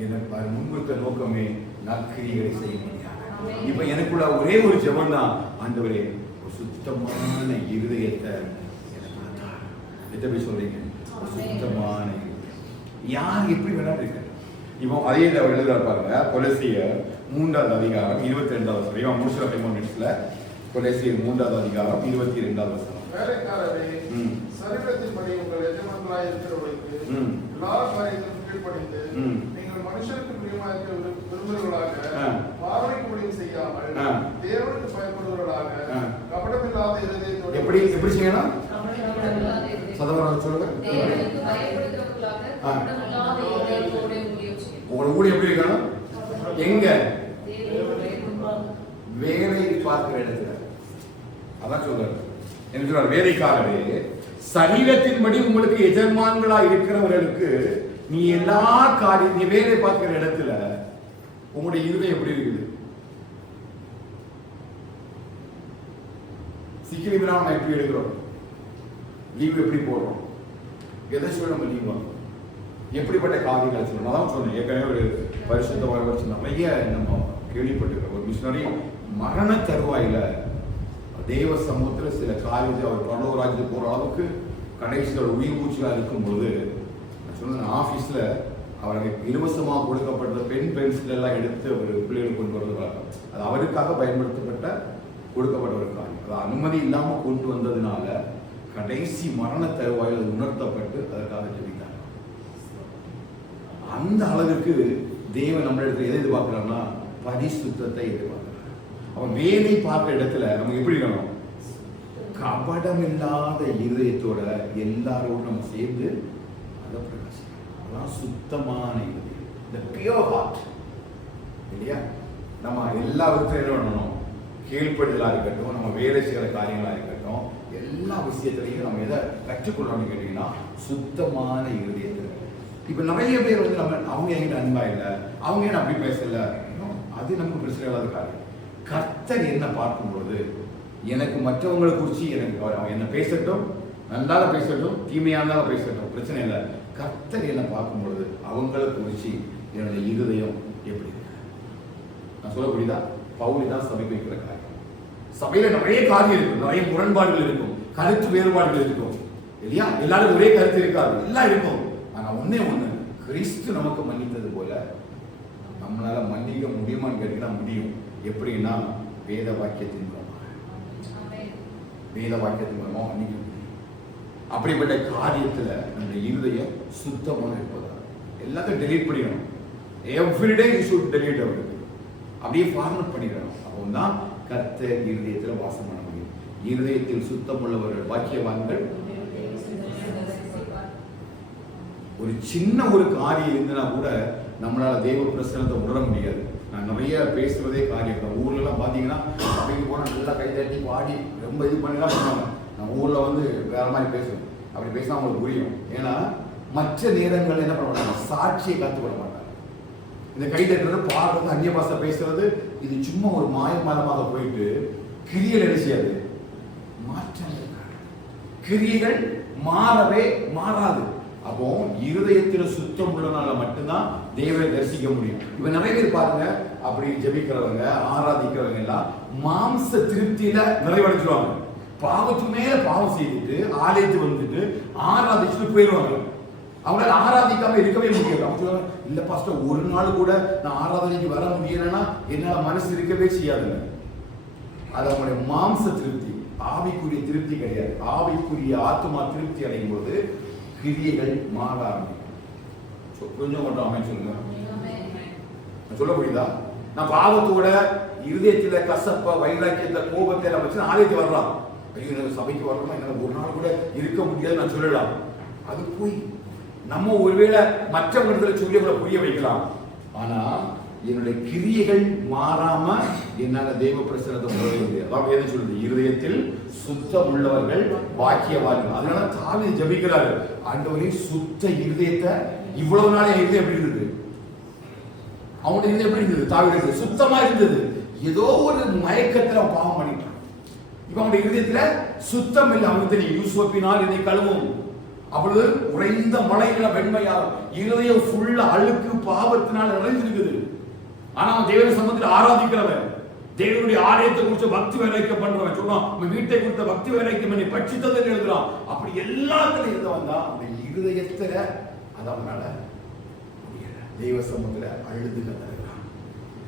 எனக்கு முன்குத்த நோக்கமே நற்கிரிகளை செய்ய முடியாது. இப்ப எனக்குள்ள ஒரே ஒரு ஜெபம் தான், ஆண்டவரே ஒரு சுத்தமான இருதயத்தை எனக்கு சொல்றீங்க. சுத்தமான யார் எப்படி வேணாலும் இருக்கு. இப்போ அதே அவர் எழுதுறாரு பாருங்க, கொலோசியர் 3ஆம் அதிகாரம் 22ஆவது வசனம். இவன் முடிச்சுற 5 மினிட்ஸ்ல கொலோசியர் 3ஆம் அதிகாரம் 22ஆவது வசனம். வேலைக்காரரே, சரீரத்தின்படி உங்கள் எஜமான்களாய் இருக்கிறவர்களுக்கு எல்லா காரியத்திலும் கீழ்ப்படிந்து நீங்கள் மனுஷருக்கு பிரியமாக விரும்புகிறவர்களாக, பார்வைக்கு முடிவு செய்யாமல் தேவனுக்கு பயப்படுவர்களாக, கபடமில்லாத இருதயத்தோடு. எப்படி எப்படி செய்யணும்? சதவரம் சொல்லுங்க. உங்களோட ஊழியம் எப்படி இருக்கணும்? எங்க? வேலை பார்க்கிற இடத்துல. அதான் சொல்றாரு. என்ன சொல்றாரு? வேலைக்காரரே, சரீரத்தின்படி உங்களுக்கு எஜமான்களா இருக்கிறவர்களுக்கு நீ எல்லா காரியம், நீ வேலை பார்க்கிற இடத்துல உங்களுடைய இருதயம் எப்படி இருக்குது? சிக்கிரம் நம்ம எப்படி எடுக்கிறோம்? லீவ் எப்படி போடுறோம்? எதை சொல்ல நம்ம லீவா? எப்படிப்பட்ட காரியங்களை சொல்லணும்? அதான் சொன்னேன் ஏற்கனவே ஒரு பரிசுத்த வரவச்சு நிறைய நம்ம கேள்விப்பட்டிருக்கோம். ஒரு மிஷனரி மரண தருவாயில தேவ சமூகத்துல சில காரியத்தை அவர் பரலோகராஜ்யத்துக்கு போற அளவுக்கு கடைசியில் ஒரு உயிர் மூச்சியா இருக்கும்போது நான் சொன்ன ஆபீஸ்ல அவருக்கு இலவசமாக கொடுக்கப்பட்ட பென் பென்சில் எல்லாம் எடுத்து அவர் பிள்ளைகளுக்கு கொண்டு வரது வழக்கம். அது அவருக்காக பயன்படுத்தப்பட்ட கொடுக்கப்பட்ட ஒரு காரியம். அது அனுமதி இல்லாம கொண்டு வந்ததுனால கடைசி மரண தருவாயில் உணர்த்தப்பட்டு அதற்காக ஜெபித்தார். அந்த அளவுக்கு தேவன் நம்ம இடத்துல எதை எதிர்பார்க்கிறான்னா பரிசுத்தத்தை எதிர்பார்க்கிறார். அவன் வேலை பார்க்கிற இடத்துல நம்ம எப்படி இருக்கணும்? கபடம் இல்லாத இருதயத்தோட எல்லாரோடும் நம்ம சேர்ந்து அதை பிரகாசிக்கணும். அதான் சுத்தமான இருதயம், இந்த பியூர் ஹார்ட் இல்லையா? நம்ம எல்லா விதத்திலும் என்ன பண்ணணும்? கீழ்ப்படுதலா இருக்கட்டும், நம்ம வேலை செய்கிற காரியங்களா இருக்கட்டும், எல்லா விஷயத்திலையும் நம்ம எதை கற்றுக்கொள்ளணும்னு கேட்டீங்கன்னா சுத்தமான இருதயத்தில். இப்ப நிறைய பேர் வந்து நம்ம அவங்க என்கிட்ட அன்பா இல்லை, அவங்க ஏன் அப்படி பேசல, அது நமக்கு பிரச்சனை இல்லாத காரியம். கர்த்தர் என்ன பார்க்கும்பொழுது எனக்கு மற்றவங்களை குறித்து எனக்கு அவன் என்ன பேசட்டும், நல்லாக பேசட்டும், தீமையாக இருந்தாலும் பேசட்டும், பிரச்சனை இல்லை. கர்த்தர் என்ன பார்க்கும்பொழுது அவங்களை குறித்து என்னுடைய இருதயம் எப்படி இருக்கு? நான் சொல்ல புரியுதா? பவுல் தான் சபைக்கு வைக்கிற காரியம். சபையில நிறைய காரியம் இருக்கும், நிறைய முரண்பாடுகள் இருக்கும், கருத்து வேறுபாடுகள் இருக்கும் இல்லையா? எல்லாரும் ஒரே கருத்து இருக்காது, எல்லாம் இருக்கும். ஆனா ஒண்ணே ஒண்ணு, கிறிஸ்து நமக்கு மன்னித்தது போல நம்மளால மன்னிக்க முடியுமான்னு கேட்டீங்கன்னா முடியும். எப்படின்னா வேத வாக்கியத்தின் மூலமாக மன்னிக்க முடியும். அப்படிப்பட்ட காரியத்துல நம்முடைய இருதயம் சுத்தமாக இருப்பதா எல்லாத்தையும் டெலீட் பண்ணிடணும். எவ்ரிடே யூ ஷுட் டெலீட் அவருக்கு, அப்படியே ஃபார்மட் பண்ணிடணும். அப்போ தான் கர்த்தர் இருதயத்தில் வாசம் பண்ண முடியும். இருதயத்தில் சுத்தம் உள்ளவர்கள் பாக்கியவான்கள். ஒரு சின்ன ஒரு காரியம் இருந்தனா கூட நம்மளால தெய்வ பிரசனத்தை உணர முடியாது. நான் நிறைய பேசுறதே காரியம். ஊர்ல எல்லாம் பாத்தீங்கன்னா அப்படிக்கு போனா நல்லா கை தட்டி பாடி ரொம்ப இது பண்ணிலாம் பண்ணுவாங்க. நம்ம ஊர்ல வந்து வேற மாதிரி பேசுவோம். அப்படி பேசினா அவங்களுக்கு புரியும். ஏன்னா மற்ற நேரங்கள் என்ன பண்ண மாட்டாங்க, சாட்சியை காத்துக்கொள்ள மாட்டாங்க. இந்த கை தட்டுறது, பாடுறது, அந்நிய பாஷை பேசுறது, இது சும்மா ஒரு மாயமாலமாக போயிட்டு கிரியைகள் என்ன செய்யாது, மாற்றங்கள். கிரியைகள் மாறவே மாறாது. அப்போ இருதயத்தில் சுத்தம் உள்ளனால மட்டும்தான் தேவனை தரிசிக்க முடியும். இப்ப நிறைய பேர் பாருங்க, அப்படி ஜெபிக்கிறவங்க, ஆராதிக்கிறவங்க எல்லாம் மாம்ச திருப்தியில நிறைவடைச்சிருவாங்க. பாவத்து மேல பாவம் செய்துட்டு ஆலயத்துக்கு வந்துட்டு ஆராதிச்சுட்டு போயிடுவாங்க. அவங்களால ஆராதிக்காம இருக்கவே முடியாது. அவங்க சொல்லுவாங்க, இல்ல பாஸ்டர், ஒரு நாள் கூட நான் ஆராதனைக்கு வர முடியலன்னா என்னால மனசு இருக்கவே செய்யாதுங்க. அது அவங்களுடைய மாம்ச திருப்தி, ஆவிக்குரிய திருப்தி கிடையாது. ஆவிக்குரிய ஆத்மா திருப்தி அடையும் போது கிரியைகள் மாற ஆரம்பிக்கும். கொஞ்சம் மட்டும் அமைச்சு சொல்லுங்க, சொல்ல முடியுதா? நான் பாவத்தோட இருதயத்துல கசப்ப, வைராக்கியத்தை, கோபத்தை எல்லாம் வச்சு ஆலயத்துக்கு வரலாம். ஐயோ, எனக்கு சபைக்கு வரலாம், என்னால ஒரு நாள் கூட இருக்க முடியாது நான் சொல்லலாம். அது போய் நம்ம ஒருவேளை மற்றவர்களை சொல்லி கூட புரிய வைக்கலாம். ஆனா என்னுடைய கிரியைகள் மாறாம என்னால தெய்வ பிரசனத்தை உணர முடியாது. அதாவது என்ன சொல்றது? இருதயத்தில் சுத்தம் உள்ளவர்கள் பாக்கியவான்கள். அதனால தாவீது ஜெபிக்கிறாரு, ஆண்டவரே சுத்த இருதயத்தை. இவ்வளவு நாள் என் இருதயம் எப்படி இருந்தது? அவனுடைய இருதயம் எப்படி இருந்தது? தாவீது சுத்தமா இருந்தது. ஏதோ ஒரு மயக்கத்துல அவன் பாவம் பண்ணிட்டான். இப்ப அவனுடைய இருதயத்துல சுத்தம் இல்லை. அவனுக்கு தெரியும், யூசோப்பினால் என்னை கழுவும். அவ்வளவு உறைந்த மலைகளை வெண்மையாகும். இருதயம் ஃபுல்லா அழுக்கு பாவத்தினால் நிறைஞ்சிருக்குது. ஆனா அவன் தேவனுடைய சமூகத்தில் ஆராதிக்கிறவன், தேவனுடைய ஆலயத்தை குறித்து பக்தி வைராக்கியம் பண்றவன். சொன்னான், அவன் வீட்டை குறித்த பக்தி வைராக்கியம் பண்ணி பட்சித்ததை எழுதுறான். அப்படி எல்லாத்துல இருந்தவன் தான் அந்த இருதயத்துல அது அவனால தெய்வ சமூகத்துல அழுது கதறான்.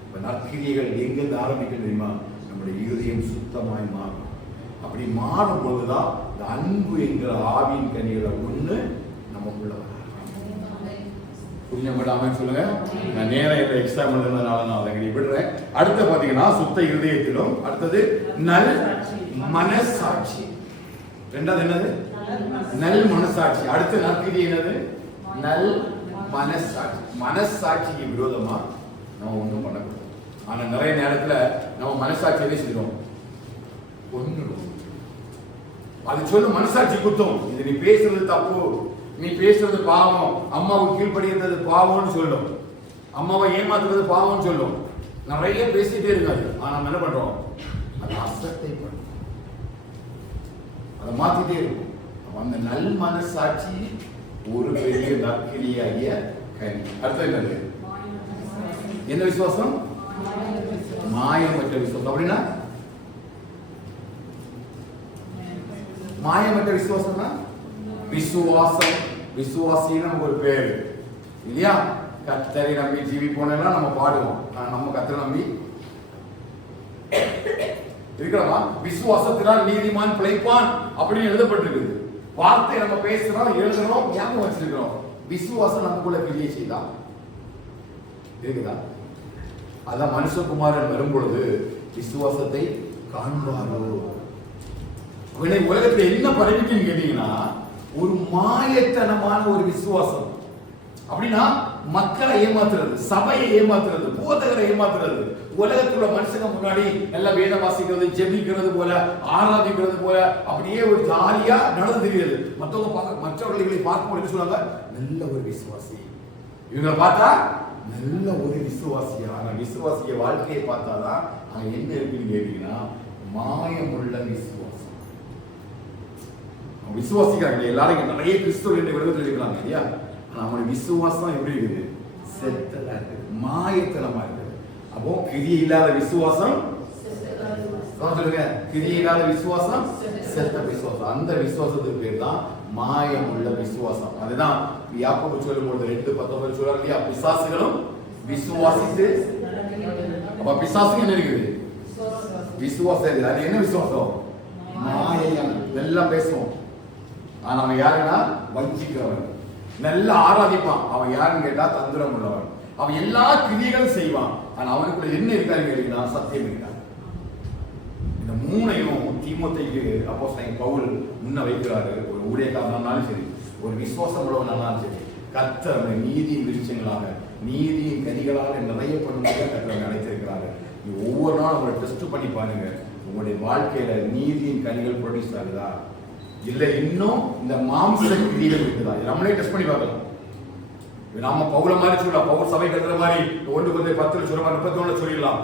இப்ப நற்கிரியைகள் எங்கிருந்து ஆரம்பிக்க தெரியுமா? நம்முடைய இருதயம் சுத்தமாய் மாறும். அப்படி மாறும் பொழுதுதான் இந்த அன்பு என்கிற ஆவியின் கனிகளை ஒண்ணு நமக்குள்ள வர. புரிஞ்ச மாட்டாம சொல்லுங்க. நான் நேரம் எக்ஸாம் எழுதுனதுனால நான் அதை விடுறேன். அடுத்து பாத்தீங்கன்னா சுத்த இருதயத்திலும், அடுத்தது நல் மனசாட்சி. ரெண்டாவது என்னது? நல் மனசாட்சி. அடுத்து நற்கிரி என்னது? நல் மனசாட்சி. மனசாட்சிக்கு விரோதமா நம்ம ஒன்றும் பண்ணக்கூடாது. ஆனா நிறைய நேரத்துல நம்ம மனசாட்சி என்ன செய்யறோம்? ஒன்றும் அது சொல்லும், மனசாட்சி குத்தம். இது நீ பேசுறது தப்பு, நீ பேசுறது பாவம், அம்மாவுக்கு கீழ்படிறது பாவம்னு சொல்லும், அம்மாவை ஏமாத்துறது பாவம்னு சொல்லும். நிறைய பேசிட்டே இருக்காது. ஆனா நம்ம என்ன பண்றோம்? அது அசட்டை பண்றோம், அதை மாத்திட்டே இருக்கும். அந்த நல் மனசாட்சி ஒரு பெரிய நற்கிரியாகிய கனி. அடுத்தது என்னது? என்ன விசுவாசம்? மாயமற்ற விசுவாசம். அப்படின்னா மாயமற்ற விசுவாசம்னா விசுவாசம். விசுவாசின்னு நமக்கு ஒரு பேரு இல்லையா? கர்த்தரை நம்பி ஜீவிப்போனா நம்ம பாடுவோம். நம்ம கர்த்தரை நம்பி இருக்கிறோமா? விசுவாசத்தினால் நீதிமான் பிழைப்பான் அப்படின்னு எழுதப்பட்டிருக்குது. வார்த்தை நம்ம பேசுறோம், எழுதுறோம், ஞாபகம் வச்சிருக்கிறோம். விசுவாசம் நமக்குள்ள கிரியை செய்தா இருக்குதா? அதான் மனுஷகுமாரன் வரும் பொழுது விசுவாசத்தை காண்பாரோ. உலகத்துல என்ன பரவிக்குன்னு கேட்டீங்கன்னா ஒரு மாயத்தனமான ஒரு விசுவாசம். அப்படின்னா மக்களை ஏமாத்துறது, சபையை ஏமாத்துறது, போதகரை ஏமாத்துறது, உலகத்துல மனுஷங்க முன்னாடி எல்லாம் வேத வாசிக்கிறது, ஜெபிக்கிறது போல, ஆராதிக்கிறது போல அப்படியே ஒரு ஜாலியா நடந்து தெரியுது. மற்றவர்களை பார்க்கும்போது என்ன சொல்றாங்க? நல்ல ஒரு விசுவாசி. இவங்க பார்த்தா நல்ல ஒரு விசுவாசி. ஆனா விசுவாசிய வாழ்க்கையை பார்த்தாதான் அங்க என்ன இருக்குன்னு கேட்டீங்கன்னா மாயமுள்ள விசுவாசம். விசுவாசிக்கிறாங்க எல்லாரும், நிறைய கிறிஸ்துவ உலகத்தில் இருக்கிறாங்க இல்லையா? நம்முடைய விசுவாசம் எப்படி இருக்குது? செத்ததா இருக்குது, மாயத்தனமா இருக்குது. அப்போ கிரியை இல்லாத விசுவாசம் சொல்லுங்க, கிரியை இல்லாத விசுவாசம் செத்த விசுவாசம். அந்த விசுவாசத்துக்கு பேர் தான் மாயம் உள்ள விசுவாசம். அதுதான் யாக்கோபு சொல்லும்போது 2:19 சொல்றாரு இல்லையா? பிசாசுகளும் விசுவாசித்து. அப்ப பிசாசுக்கு என்ன இருக்குது? விசுவாசம். அது என்ன விசுவாசம்? மாயம். எல்லாம் பேசுவோம், ஆனா அவன் யாருன்னா வஞ்சிக்கிறவன். நல்லா ஆராதிப்பான், அவன் யாருன்னு கேட்டா தந்திரம் உள்ளவன். அவன் எல்லா கிரியைகளும் செய்வான், ஆனா அவனுக்குள்ள என்ன இருக்காரு கேட்டீங்கன்னா சத்தியம் இருக்காது. இந்த மூணையும் தீமோத்தேயுக்கு அப்போஸ்தலன் பவுல் முன்ன வைக்கிறாரு. ஒரு ஊழியக்காரனாலும் சரி, ஒரு விசுவாசம் உள்ளவனாலும் சரி, கர்த்தர் நீதியின் விருட்சங்களாக, நீதியின் கனிகளாக நிறைய பண்ணும்போது கர்த்தர் அழைத்திருக்கிறாரு. ஒவ்வொரு நாளும் உங்களை டெஸ்ட் பண்ணி பாருங்க, உங்களுடைய வாழ்க்கையில நீதியின் கனிகள் ப்ரொடியூஸ் ஆகுதா, இல்ல இன்னும் இந்த மாம்ச கிரியைகள் இருக்குதா? நம்மளே டெஸ்ட் பண்ணி பார்க்கலாம். நாம பவுல மாதிரி சொல்லலாம், பவுல் சபை கட்டுற மாதிரி 1:10 சொல்லலாம், 31 சொல்லிடலாம்.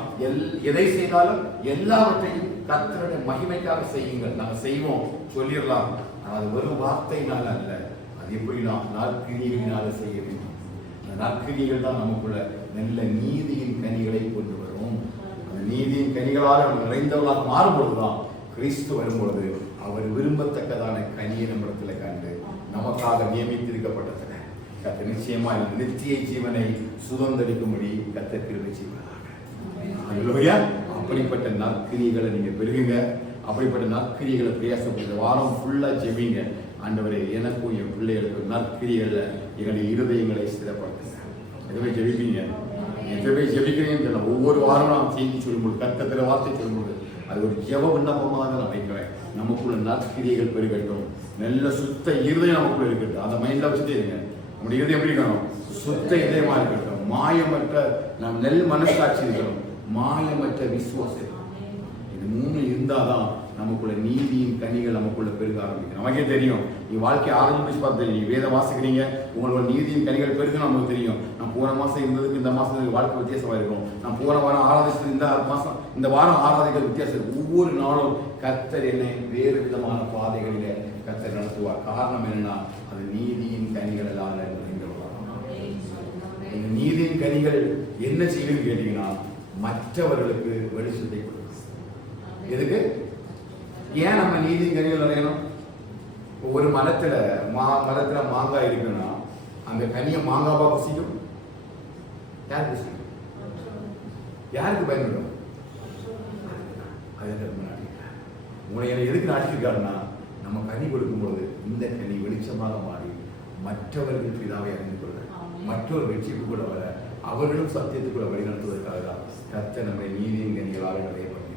எதை செய்தாலும் எல்லாவற்றையும் கர்த்தருடைய மகிமைக்காக செய்யுங்கள். நாங்க செய்வோம் சொல்லிடலாம். அது வெறும் வார்த்தையினால அல்ல, அது எப்படி நாம் நற்கிரியைகளினால செய்ய வேண்டும். அந்த நற்கிரியைகள் தான் நமக்குள்ள நல்ல நீதியின் கனிகளை கொண்டு வரும். அந்த நீதியின் கனிகளால் நம்ம நிறைந்தவர்களாக மாறும்பொழுதுதான் கிறிஸ்து வரும்பொழுது அவர் விரும்பத்தக்கதான கனியை நம்மிடத்துல கண்டு நமக்காக நியமித்திருக்கப்பட்டது. கர்த்தர் நிச்சயமா நித்திய ஜீவனை சுதந்திரிக்கும்படி கர்த்தர் கிருபை செய்வாராக. அல்லேலூயா. அப்படிப்பட்ட நற்கிரியைகளை நீங்க பெறுவீங்க. அப்படிப்பட்ட நற்கிரியைகளை பிரயாசப்படுற வாரம் ஃபுல்லா ஜெபிங்க. ஆண்டவரே, எனக்கும் என் பிள்ளைகளுக்கு நற்கிரியைகளை எங்களுடைய இருதயங்களை ஸ்திரப்படுத்துங்க. எதுவே ஜெபிப்பீங்க, எதுவே ஜெபிக்கிறீங்கன்னு ஒவ்வொரு வாரம் நான் செய்தி சொல்லும்போது, கர்த்தர் வார்த்தை சொல்லும்போது அது ஒரு ஜெப விண்ணப்பமாக நான் வைக்கிறேன். நமக்குள்ள நற்கிரியைகள் பெருகட்டும், நல்ல சுத்த இருதயம் நமக்குள்ள இருக்கட்டும். அந்த மைண்ட்ல வச்சுட்டே இருங்க. நம்முடைய இருதயம் எப்படி இருக்கணும்? சுத்த இதயமா இருக்கட்டும், மாயமற்ற நம் நெல் மனசாட்சி இருக்கணும், மாயமற்ற விசுவாசம். இது 3 இருந்தாதான் நமக்குள்ள நீதியின் கனிகள் நமக்குள்ள பெருக ஆரம்பிக்கும். நமக்கே தெரியும், நீ வாழ்க்கை ஆரம்பிச்சு பார்த்து தெரியும், வேதம் வாசிக்கிறீங்க, உங்களோட நீதியின் கனிகள் பெருக நமக்கு தெரியும். நான் போன மாசம் இருந்ததுக்கு இந்த மாசத்துக்கு வாழ்க்கை வித்தியாசமா இருக்கும். நான் போன வாரம் ஆராதிச்சது இந்த வாரம் ஆராதிக்கிற வித்தியாசம் இருக்கும். ஒவ்வொரு நாளும் கர்த்தர் என்னை வேறு விதமான பாதைகளில கர்த்தர் நடத்துவார். காரணம் என்னன்னா, அது நீதியின் கனிகள் எல்லாம் இந்த நீதியின் கனிகள் என்ன செய்யுன்னு கேட்டீங்கன்னா, மற்றவர்களுக்கு வெளிச்சத்தை கொடுக்கும். எதுக்கு? ஏன் நம்ம நீதியின் கனிகள் அடையணும்? ஒரு மரத்துல மாங்காய் இருக்குன்னா அந்த கனியை மாங்காவா புசிக்கும்? யார் புசிக்கும்? யாருக்கு பயன்படும்? உங்களை எதுக்கு நாட்டிருக்காருன்னா, நம்ம கனி கொடுக்கும் பொழுது இந்த கனி வெளிச்சமாக மாறி மற்றவர்கள் பிதாவை அறிந்து கொள்ள, மற்றொரு வெற்றிக்கு கூட வர, அவர்களும் சத்தியத்துக்குள்ள வழிநடத்துவதற்காக தான் கர்த்தர் நம்மை நீதியின் கனிகளாக நிறைய பண்ணுகிறார்.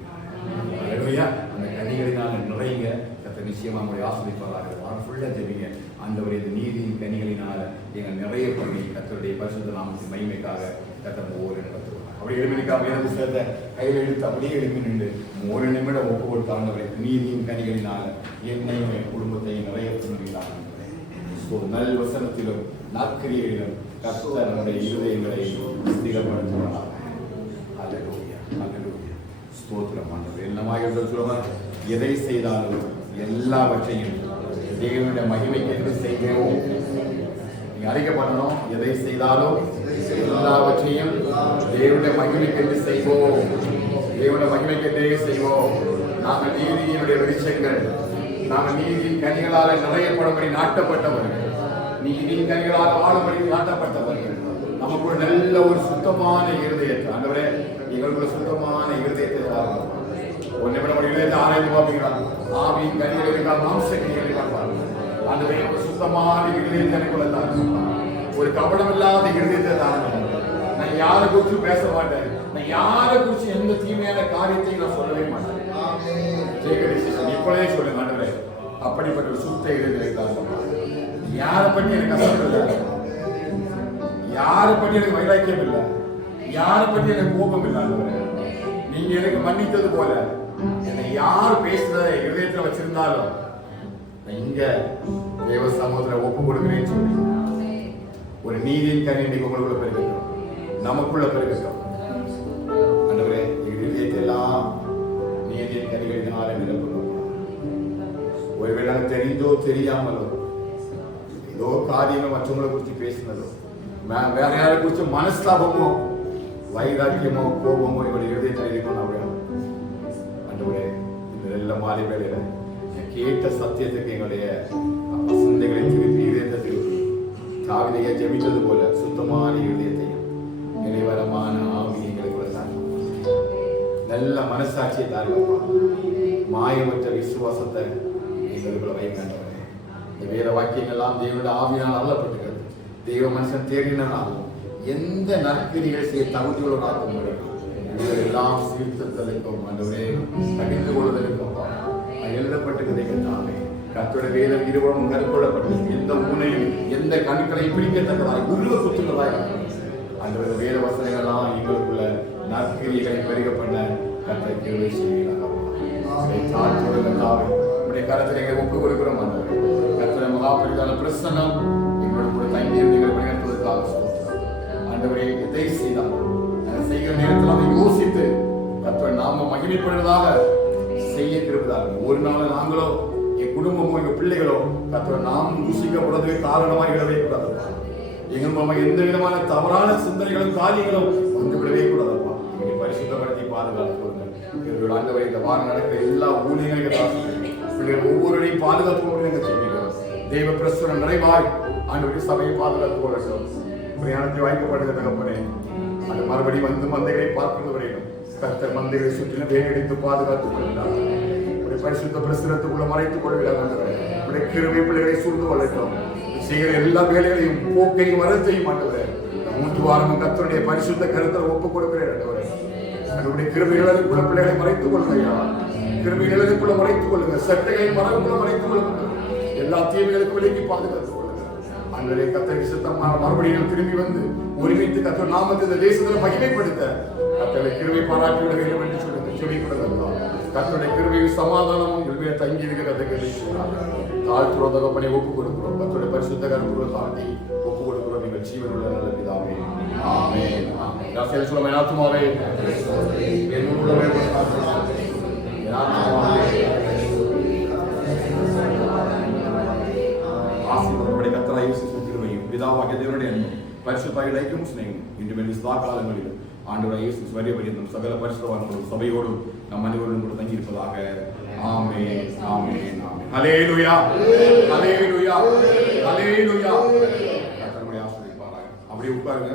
அந்த கனிகளினால் நிறைய கர்த்தர் நிச்சயமா நம்மளை ஆசிரியப்பார்கள். வாரம் ஃபுல்லா ஜெபிங்க. ஆண்டவரே, இந்த நீதியின் கனிகளினால எங்கள் நிறைய பண்ணி கர்த்தருடைய பரிசுத்த நாமத்தின் மகிமைக்காக கர்த்தர் ஒவ்வொரு நடத்துவார். அப்படி எழுப்பினிக்கா வேத புத்தகத்தை கையில் எடுத்து அப்படியே எழுப்பி நின்று 1 நிமிடம் ஒப்பு கொடுத்தாண்டவரை நீதியின் கனிகளினால என்னையும் என் குடும்பத்தையும் நிறைய பண்ணுகிறார். நல் வசனத்திலும் நற்கிரியைகளிலும் கர்த்தர் நம்முடைய இருதயங்களை ஸ்திரப்படுத்துவார். அல்லேலூயா, அல்லேலூயா. ஸ்தோத்திரம் ஆண்டவரே. என்னமாக சொல்லுவாங்க, எதை செய்தாலும் எல்லாவற்றையும் தேவனுடைய மகிமைக்கு என்று செய்வோம். நீங்க அறிக்கப்படணும், எதை செய்தாலும் எல்லாவற்றையும் தேவனுடைய மகிமைக்கு என்று செய்வோம். தேவனுடைய மகிமைக்கு என்றே செய்வோம். நாங்கள் நீதியினுடைய வெளிச்சங்கள், நாங்கள் நீதியின் கனிகளால் நிறையப்படும்படி நாட்டப்பட்டவர்கள், நீதியின் கனிகளால் வாழும்படி நாட்டப்பட்டவர்கள். நமக்கு ஒரு நல்ல ஒரு சுத்தமான இருதயத்தை ஆண்டவரே, எங்களுக்குள்ள சுத்தமான இருதயத்தை தாருங்கள். ஒரு நிமிடம் இருதயத்தை ஆராய்ந்து பார்ப்பீங்களா? ஆவியின் கனிகளை இருக்கால், மாம்ச கனிகளை பார்ப்பார்கள். ஆண்டவரே, சுத்தமான இருதயத்தை எனக்குள்ள தாருங்கள். ஒரு கபடம் இல்லாத இருதயத்தை தாருங்கள். நான் யாரை குறிச்சும் பேச மாட்டேன். நான் யாரை குறிச்சு எந்த தீமையான காரியத்தையும் நான் சொல்லவே மாட்டேன். இப்பொழுதே சொல்லுங்க ஆண்டவரே, அப்படிப்பட்ட ஒரு சுத்த இடைநிலைதான். யாரை பற்றி எனக்கு கஷ்டம் இல்லை, யாரை பற்றி எனக்கு வைராக்கியம் இல்லை, யாரை பற்றி எனக்கு கோபம் இல்லை ஆண்டவரே. நீங்க எனக்கு மன்னித்தது போல என்னை யார் பேசுறத இதயத்துல வச்சிருந்தாலும் இங்க தேவ சமூகத்துல ஒப்பு கொடுக்கிறேன்னு சொல்லி ஒரு நீதியின் கனி இன்னைக்கு உங்களுக்குள்ள பெருகட்டும், நமக்குள்ள பெருகட்டும். ஆண்டவரே, இதயத்தை எல்லாம் நீதியின் கனிகளினால நிரப்பணும். ஒருவேளை தெரிந்தோ தெரியாமலோ ஏதோ காரியங்கள் மற்றவங்களை குறித்து பேசினதோ, வேற யாரை குறித்து மனஸ்தாபமோ வைராக்கியமோ கோபமோ இவருடைய இருதயத்தில் இருக்கணும். ஆண்டவரே, இந்த நல்ல மாலை வேளையில கேட்ட சத்தியத்துக்கு எங்களுடைய சிந்தைகளை திருப்பி இதயத்தை திருப்பி தாவீதை ஜெபித்தது போல சுத்தமான இருதயத்தையும் நிறைவரமான ஆவியை எங்களுக்கு நல்ல மனசாட்சியை தாருங்கப்பா. மாயமற்ற விசுவாசத்தை எங்களுக்குள்ள வைக்கின்றவரே. இந்த வேத வாக்கியங்கள்லாம் தேவனுடைய ஆவியினால் அருளப்பட்டிருக்கிறது. தெய்வ மனுஷன் தேடினாலும் எந்த நற்கிரிகளை செய்ய தகுதியுள்ளவராக எல்லாம் சீர்திருத்தலுக்கும் ஆண்டவரே பகிர்ந்து கொள்வதற்கும் எழுதப்பட்டிருக்கிறதை கண்டாலே கர்த்தருடைய வேதம் இருவரும் கருக்கொள்ளப்பட்டு எந்த ஊனையும் எந்த கண்களையும் பிடிக்கத்தக்கதாய் உருவ குத்துள்ளதாய் ஆண்டவருடைய வேத வசனங்கள்லாம் எங்களுக்குள்ள நற்கிரிகளை பெருகப்பட்ட கர்த்தரை கிருபை செய்வீர்களாக. கருத்தில் எங்களை ஒப்புக் கொடுக்கிறோம். கர்த்தருடைய மகாபரிதான பிரசன்னம் எங்களோட கூட தங்கி எங்களை வழிநடத்துவதற்காக ஆண்டவரே, எதை செய்தாலும் செய்கிற நேரத்தில் அதை யோசித்து கர்த்தர் நாம மகிமைப்படுவதாக செய்ய திருப்பதாக. ஒரு நாள் நாங்களோ என் குடும்பமோ எங்க பிள்ளைகளோ கர்த்தர் நாம் ருசிக்கப்படுவதற்கு காரணமாக விடவே கூடாது. எங்கள் மூலமா எந்த விதமான தவறான சிந்தனைகளும் காரியங்களும் வந்து விடவே கூடாதுப்பா. எங்களை பரிசுத்தப்படுத்தி பாதுகாத்து ஆண்டவரை இந்த வாரம் நடக்கிற எல்லா ஊழியர்களையும் பிள்ளைகள் ஒவ்வொருடையும் பாதுகாப்பு செய்வீர்கள். தெய்வ பிரசுரம் நிறைவாய் ஆண்டவரை சபையை பாதுகாத்துக் கொள்ளட்டும். பிரயாணத்தை வாய்க்கப்படுகிற தகப்பனே, அந்த மறுபடி வந்து மந்தைகளை பார்க்கிறது வரையிலும் கர்த்தர் மந்தைகளை சுற்றிலும் வேகடித்து பாதுகாத்துக் கொள்கிறார். பரிசுத்த பிரசுரத்துக்குள்ள மறைத்துக் கொள்கிறார். கிருபை பிள்ளைகளை சூழ்ந்து கொள்ளட்டும். செய்கிற எல்லா வேலைகளையும் போக்கையும் வரத்தையும் ஆண்டவரே 3 வாரமும் கர்த்தருடைய பரிசுத்த கருத்தில் ஒப்புக் கொடுக்கிறேன். ஆண்டவரே, கிருபைகளுக்குள்ள பிள்ளைகளை மறைத்துக் கொள்ளுங்க. கிருபைகளுக்குள்ள மறைத்துக் கொள்ளுங்க. சட்டைகளை மரங்களுக்குள்ள மறைத்துக் கொள்ளுங்க. எல்லா தீமைகளுக்கும் விலக்கி பாதுகாத்துக் கொள்ளுங்க. ஆண்டவரே, கர்த்தருக்கு சித்தமான மறுபடியும் திரும்பி வந்து ஒருமித்து கர்த்தர் நாமத்தை இந்த தேசத்தில் மகிமைப்படுத்த கர்த்தரை கிருபை பாராட்டி விட வேண்டும் என்று சொல்லுங்க. செவி கொடுங்க. கர்த்தருடைய கிருபையும் சமாதானமும் இனிமே தங்கி இருக்கிறதுக்கு தாழ்த்துறதகப்பனை ஒப்புக் கொடுக்கிறோம். கர்த்தருடைய பரிசுத்த கருத்துக்களை தாண்டி ஒப்புக் கொடுக்கிறோம். நீங்கள் ஜீவனுள்ள நல்ல பிதாவே, ஆமென். ஆமென். சொல்லுங்க, ஆத்துமாவே ஆசீர்வாதப்படி கர்த்தராகிய இயேசு கிறிஸ்துவின் பிதாவாகிய தேவனுடைய அன்பும் பரிசுத்தாவின் ஐக்கியமும் சிநேகமும் இன்றும் சதா காலங்களிலும் ஆண்டவராகிய இயேசு வரியபரியந்தம் சகல பரிசுத்தவான்களோடும் சபையோடும் நம் அனைவரும் கூட தங்கி இருப்பதாக. ஆமென், ஆமென், ஆமென். ஹல்லேலூயா, ஹல்லேலூயா, ஹல்லேலூயா. கர்த்தர் நம்மை ஆசீர்வதிப்பாராக. அப்படியே உட்காருங்க.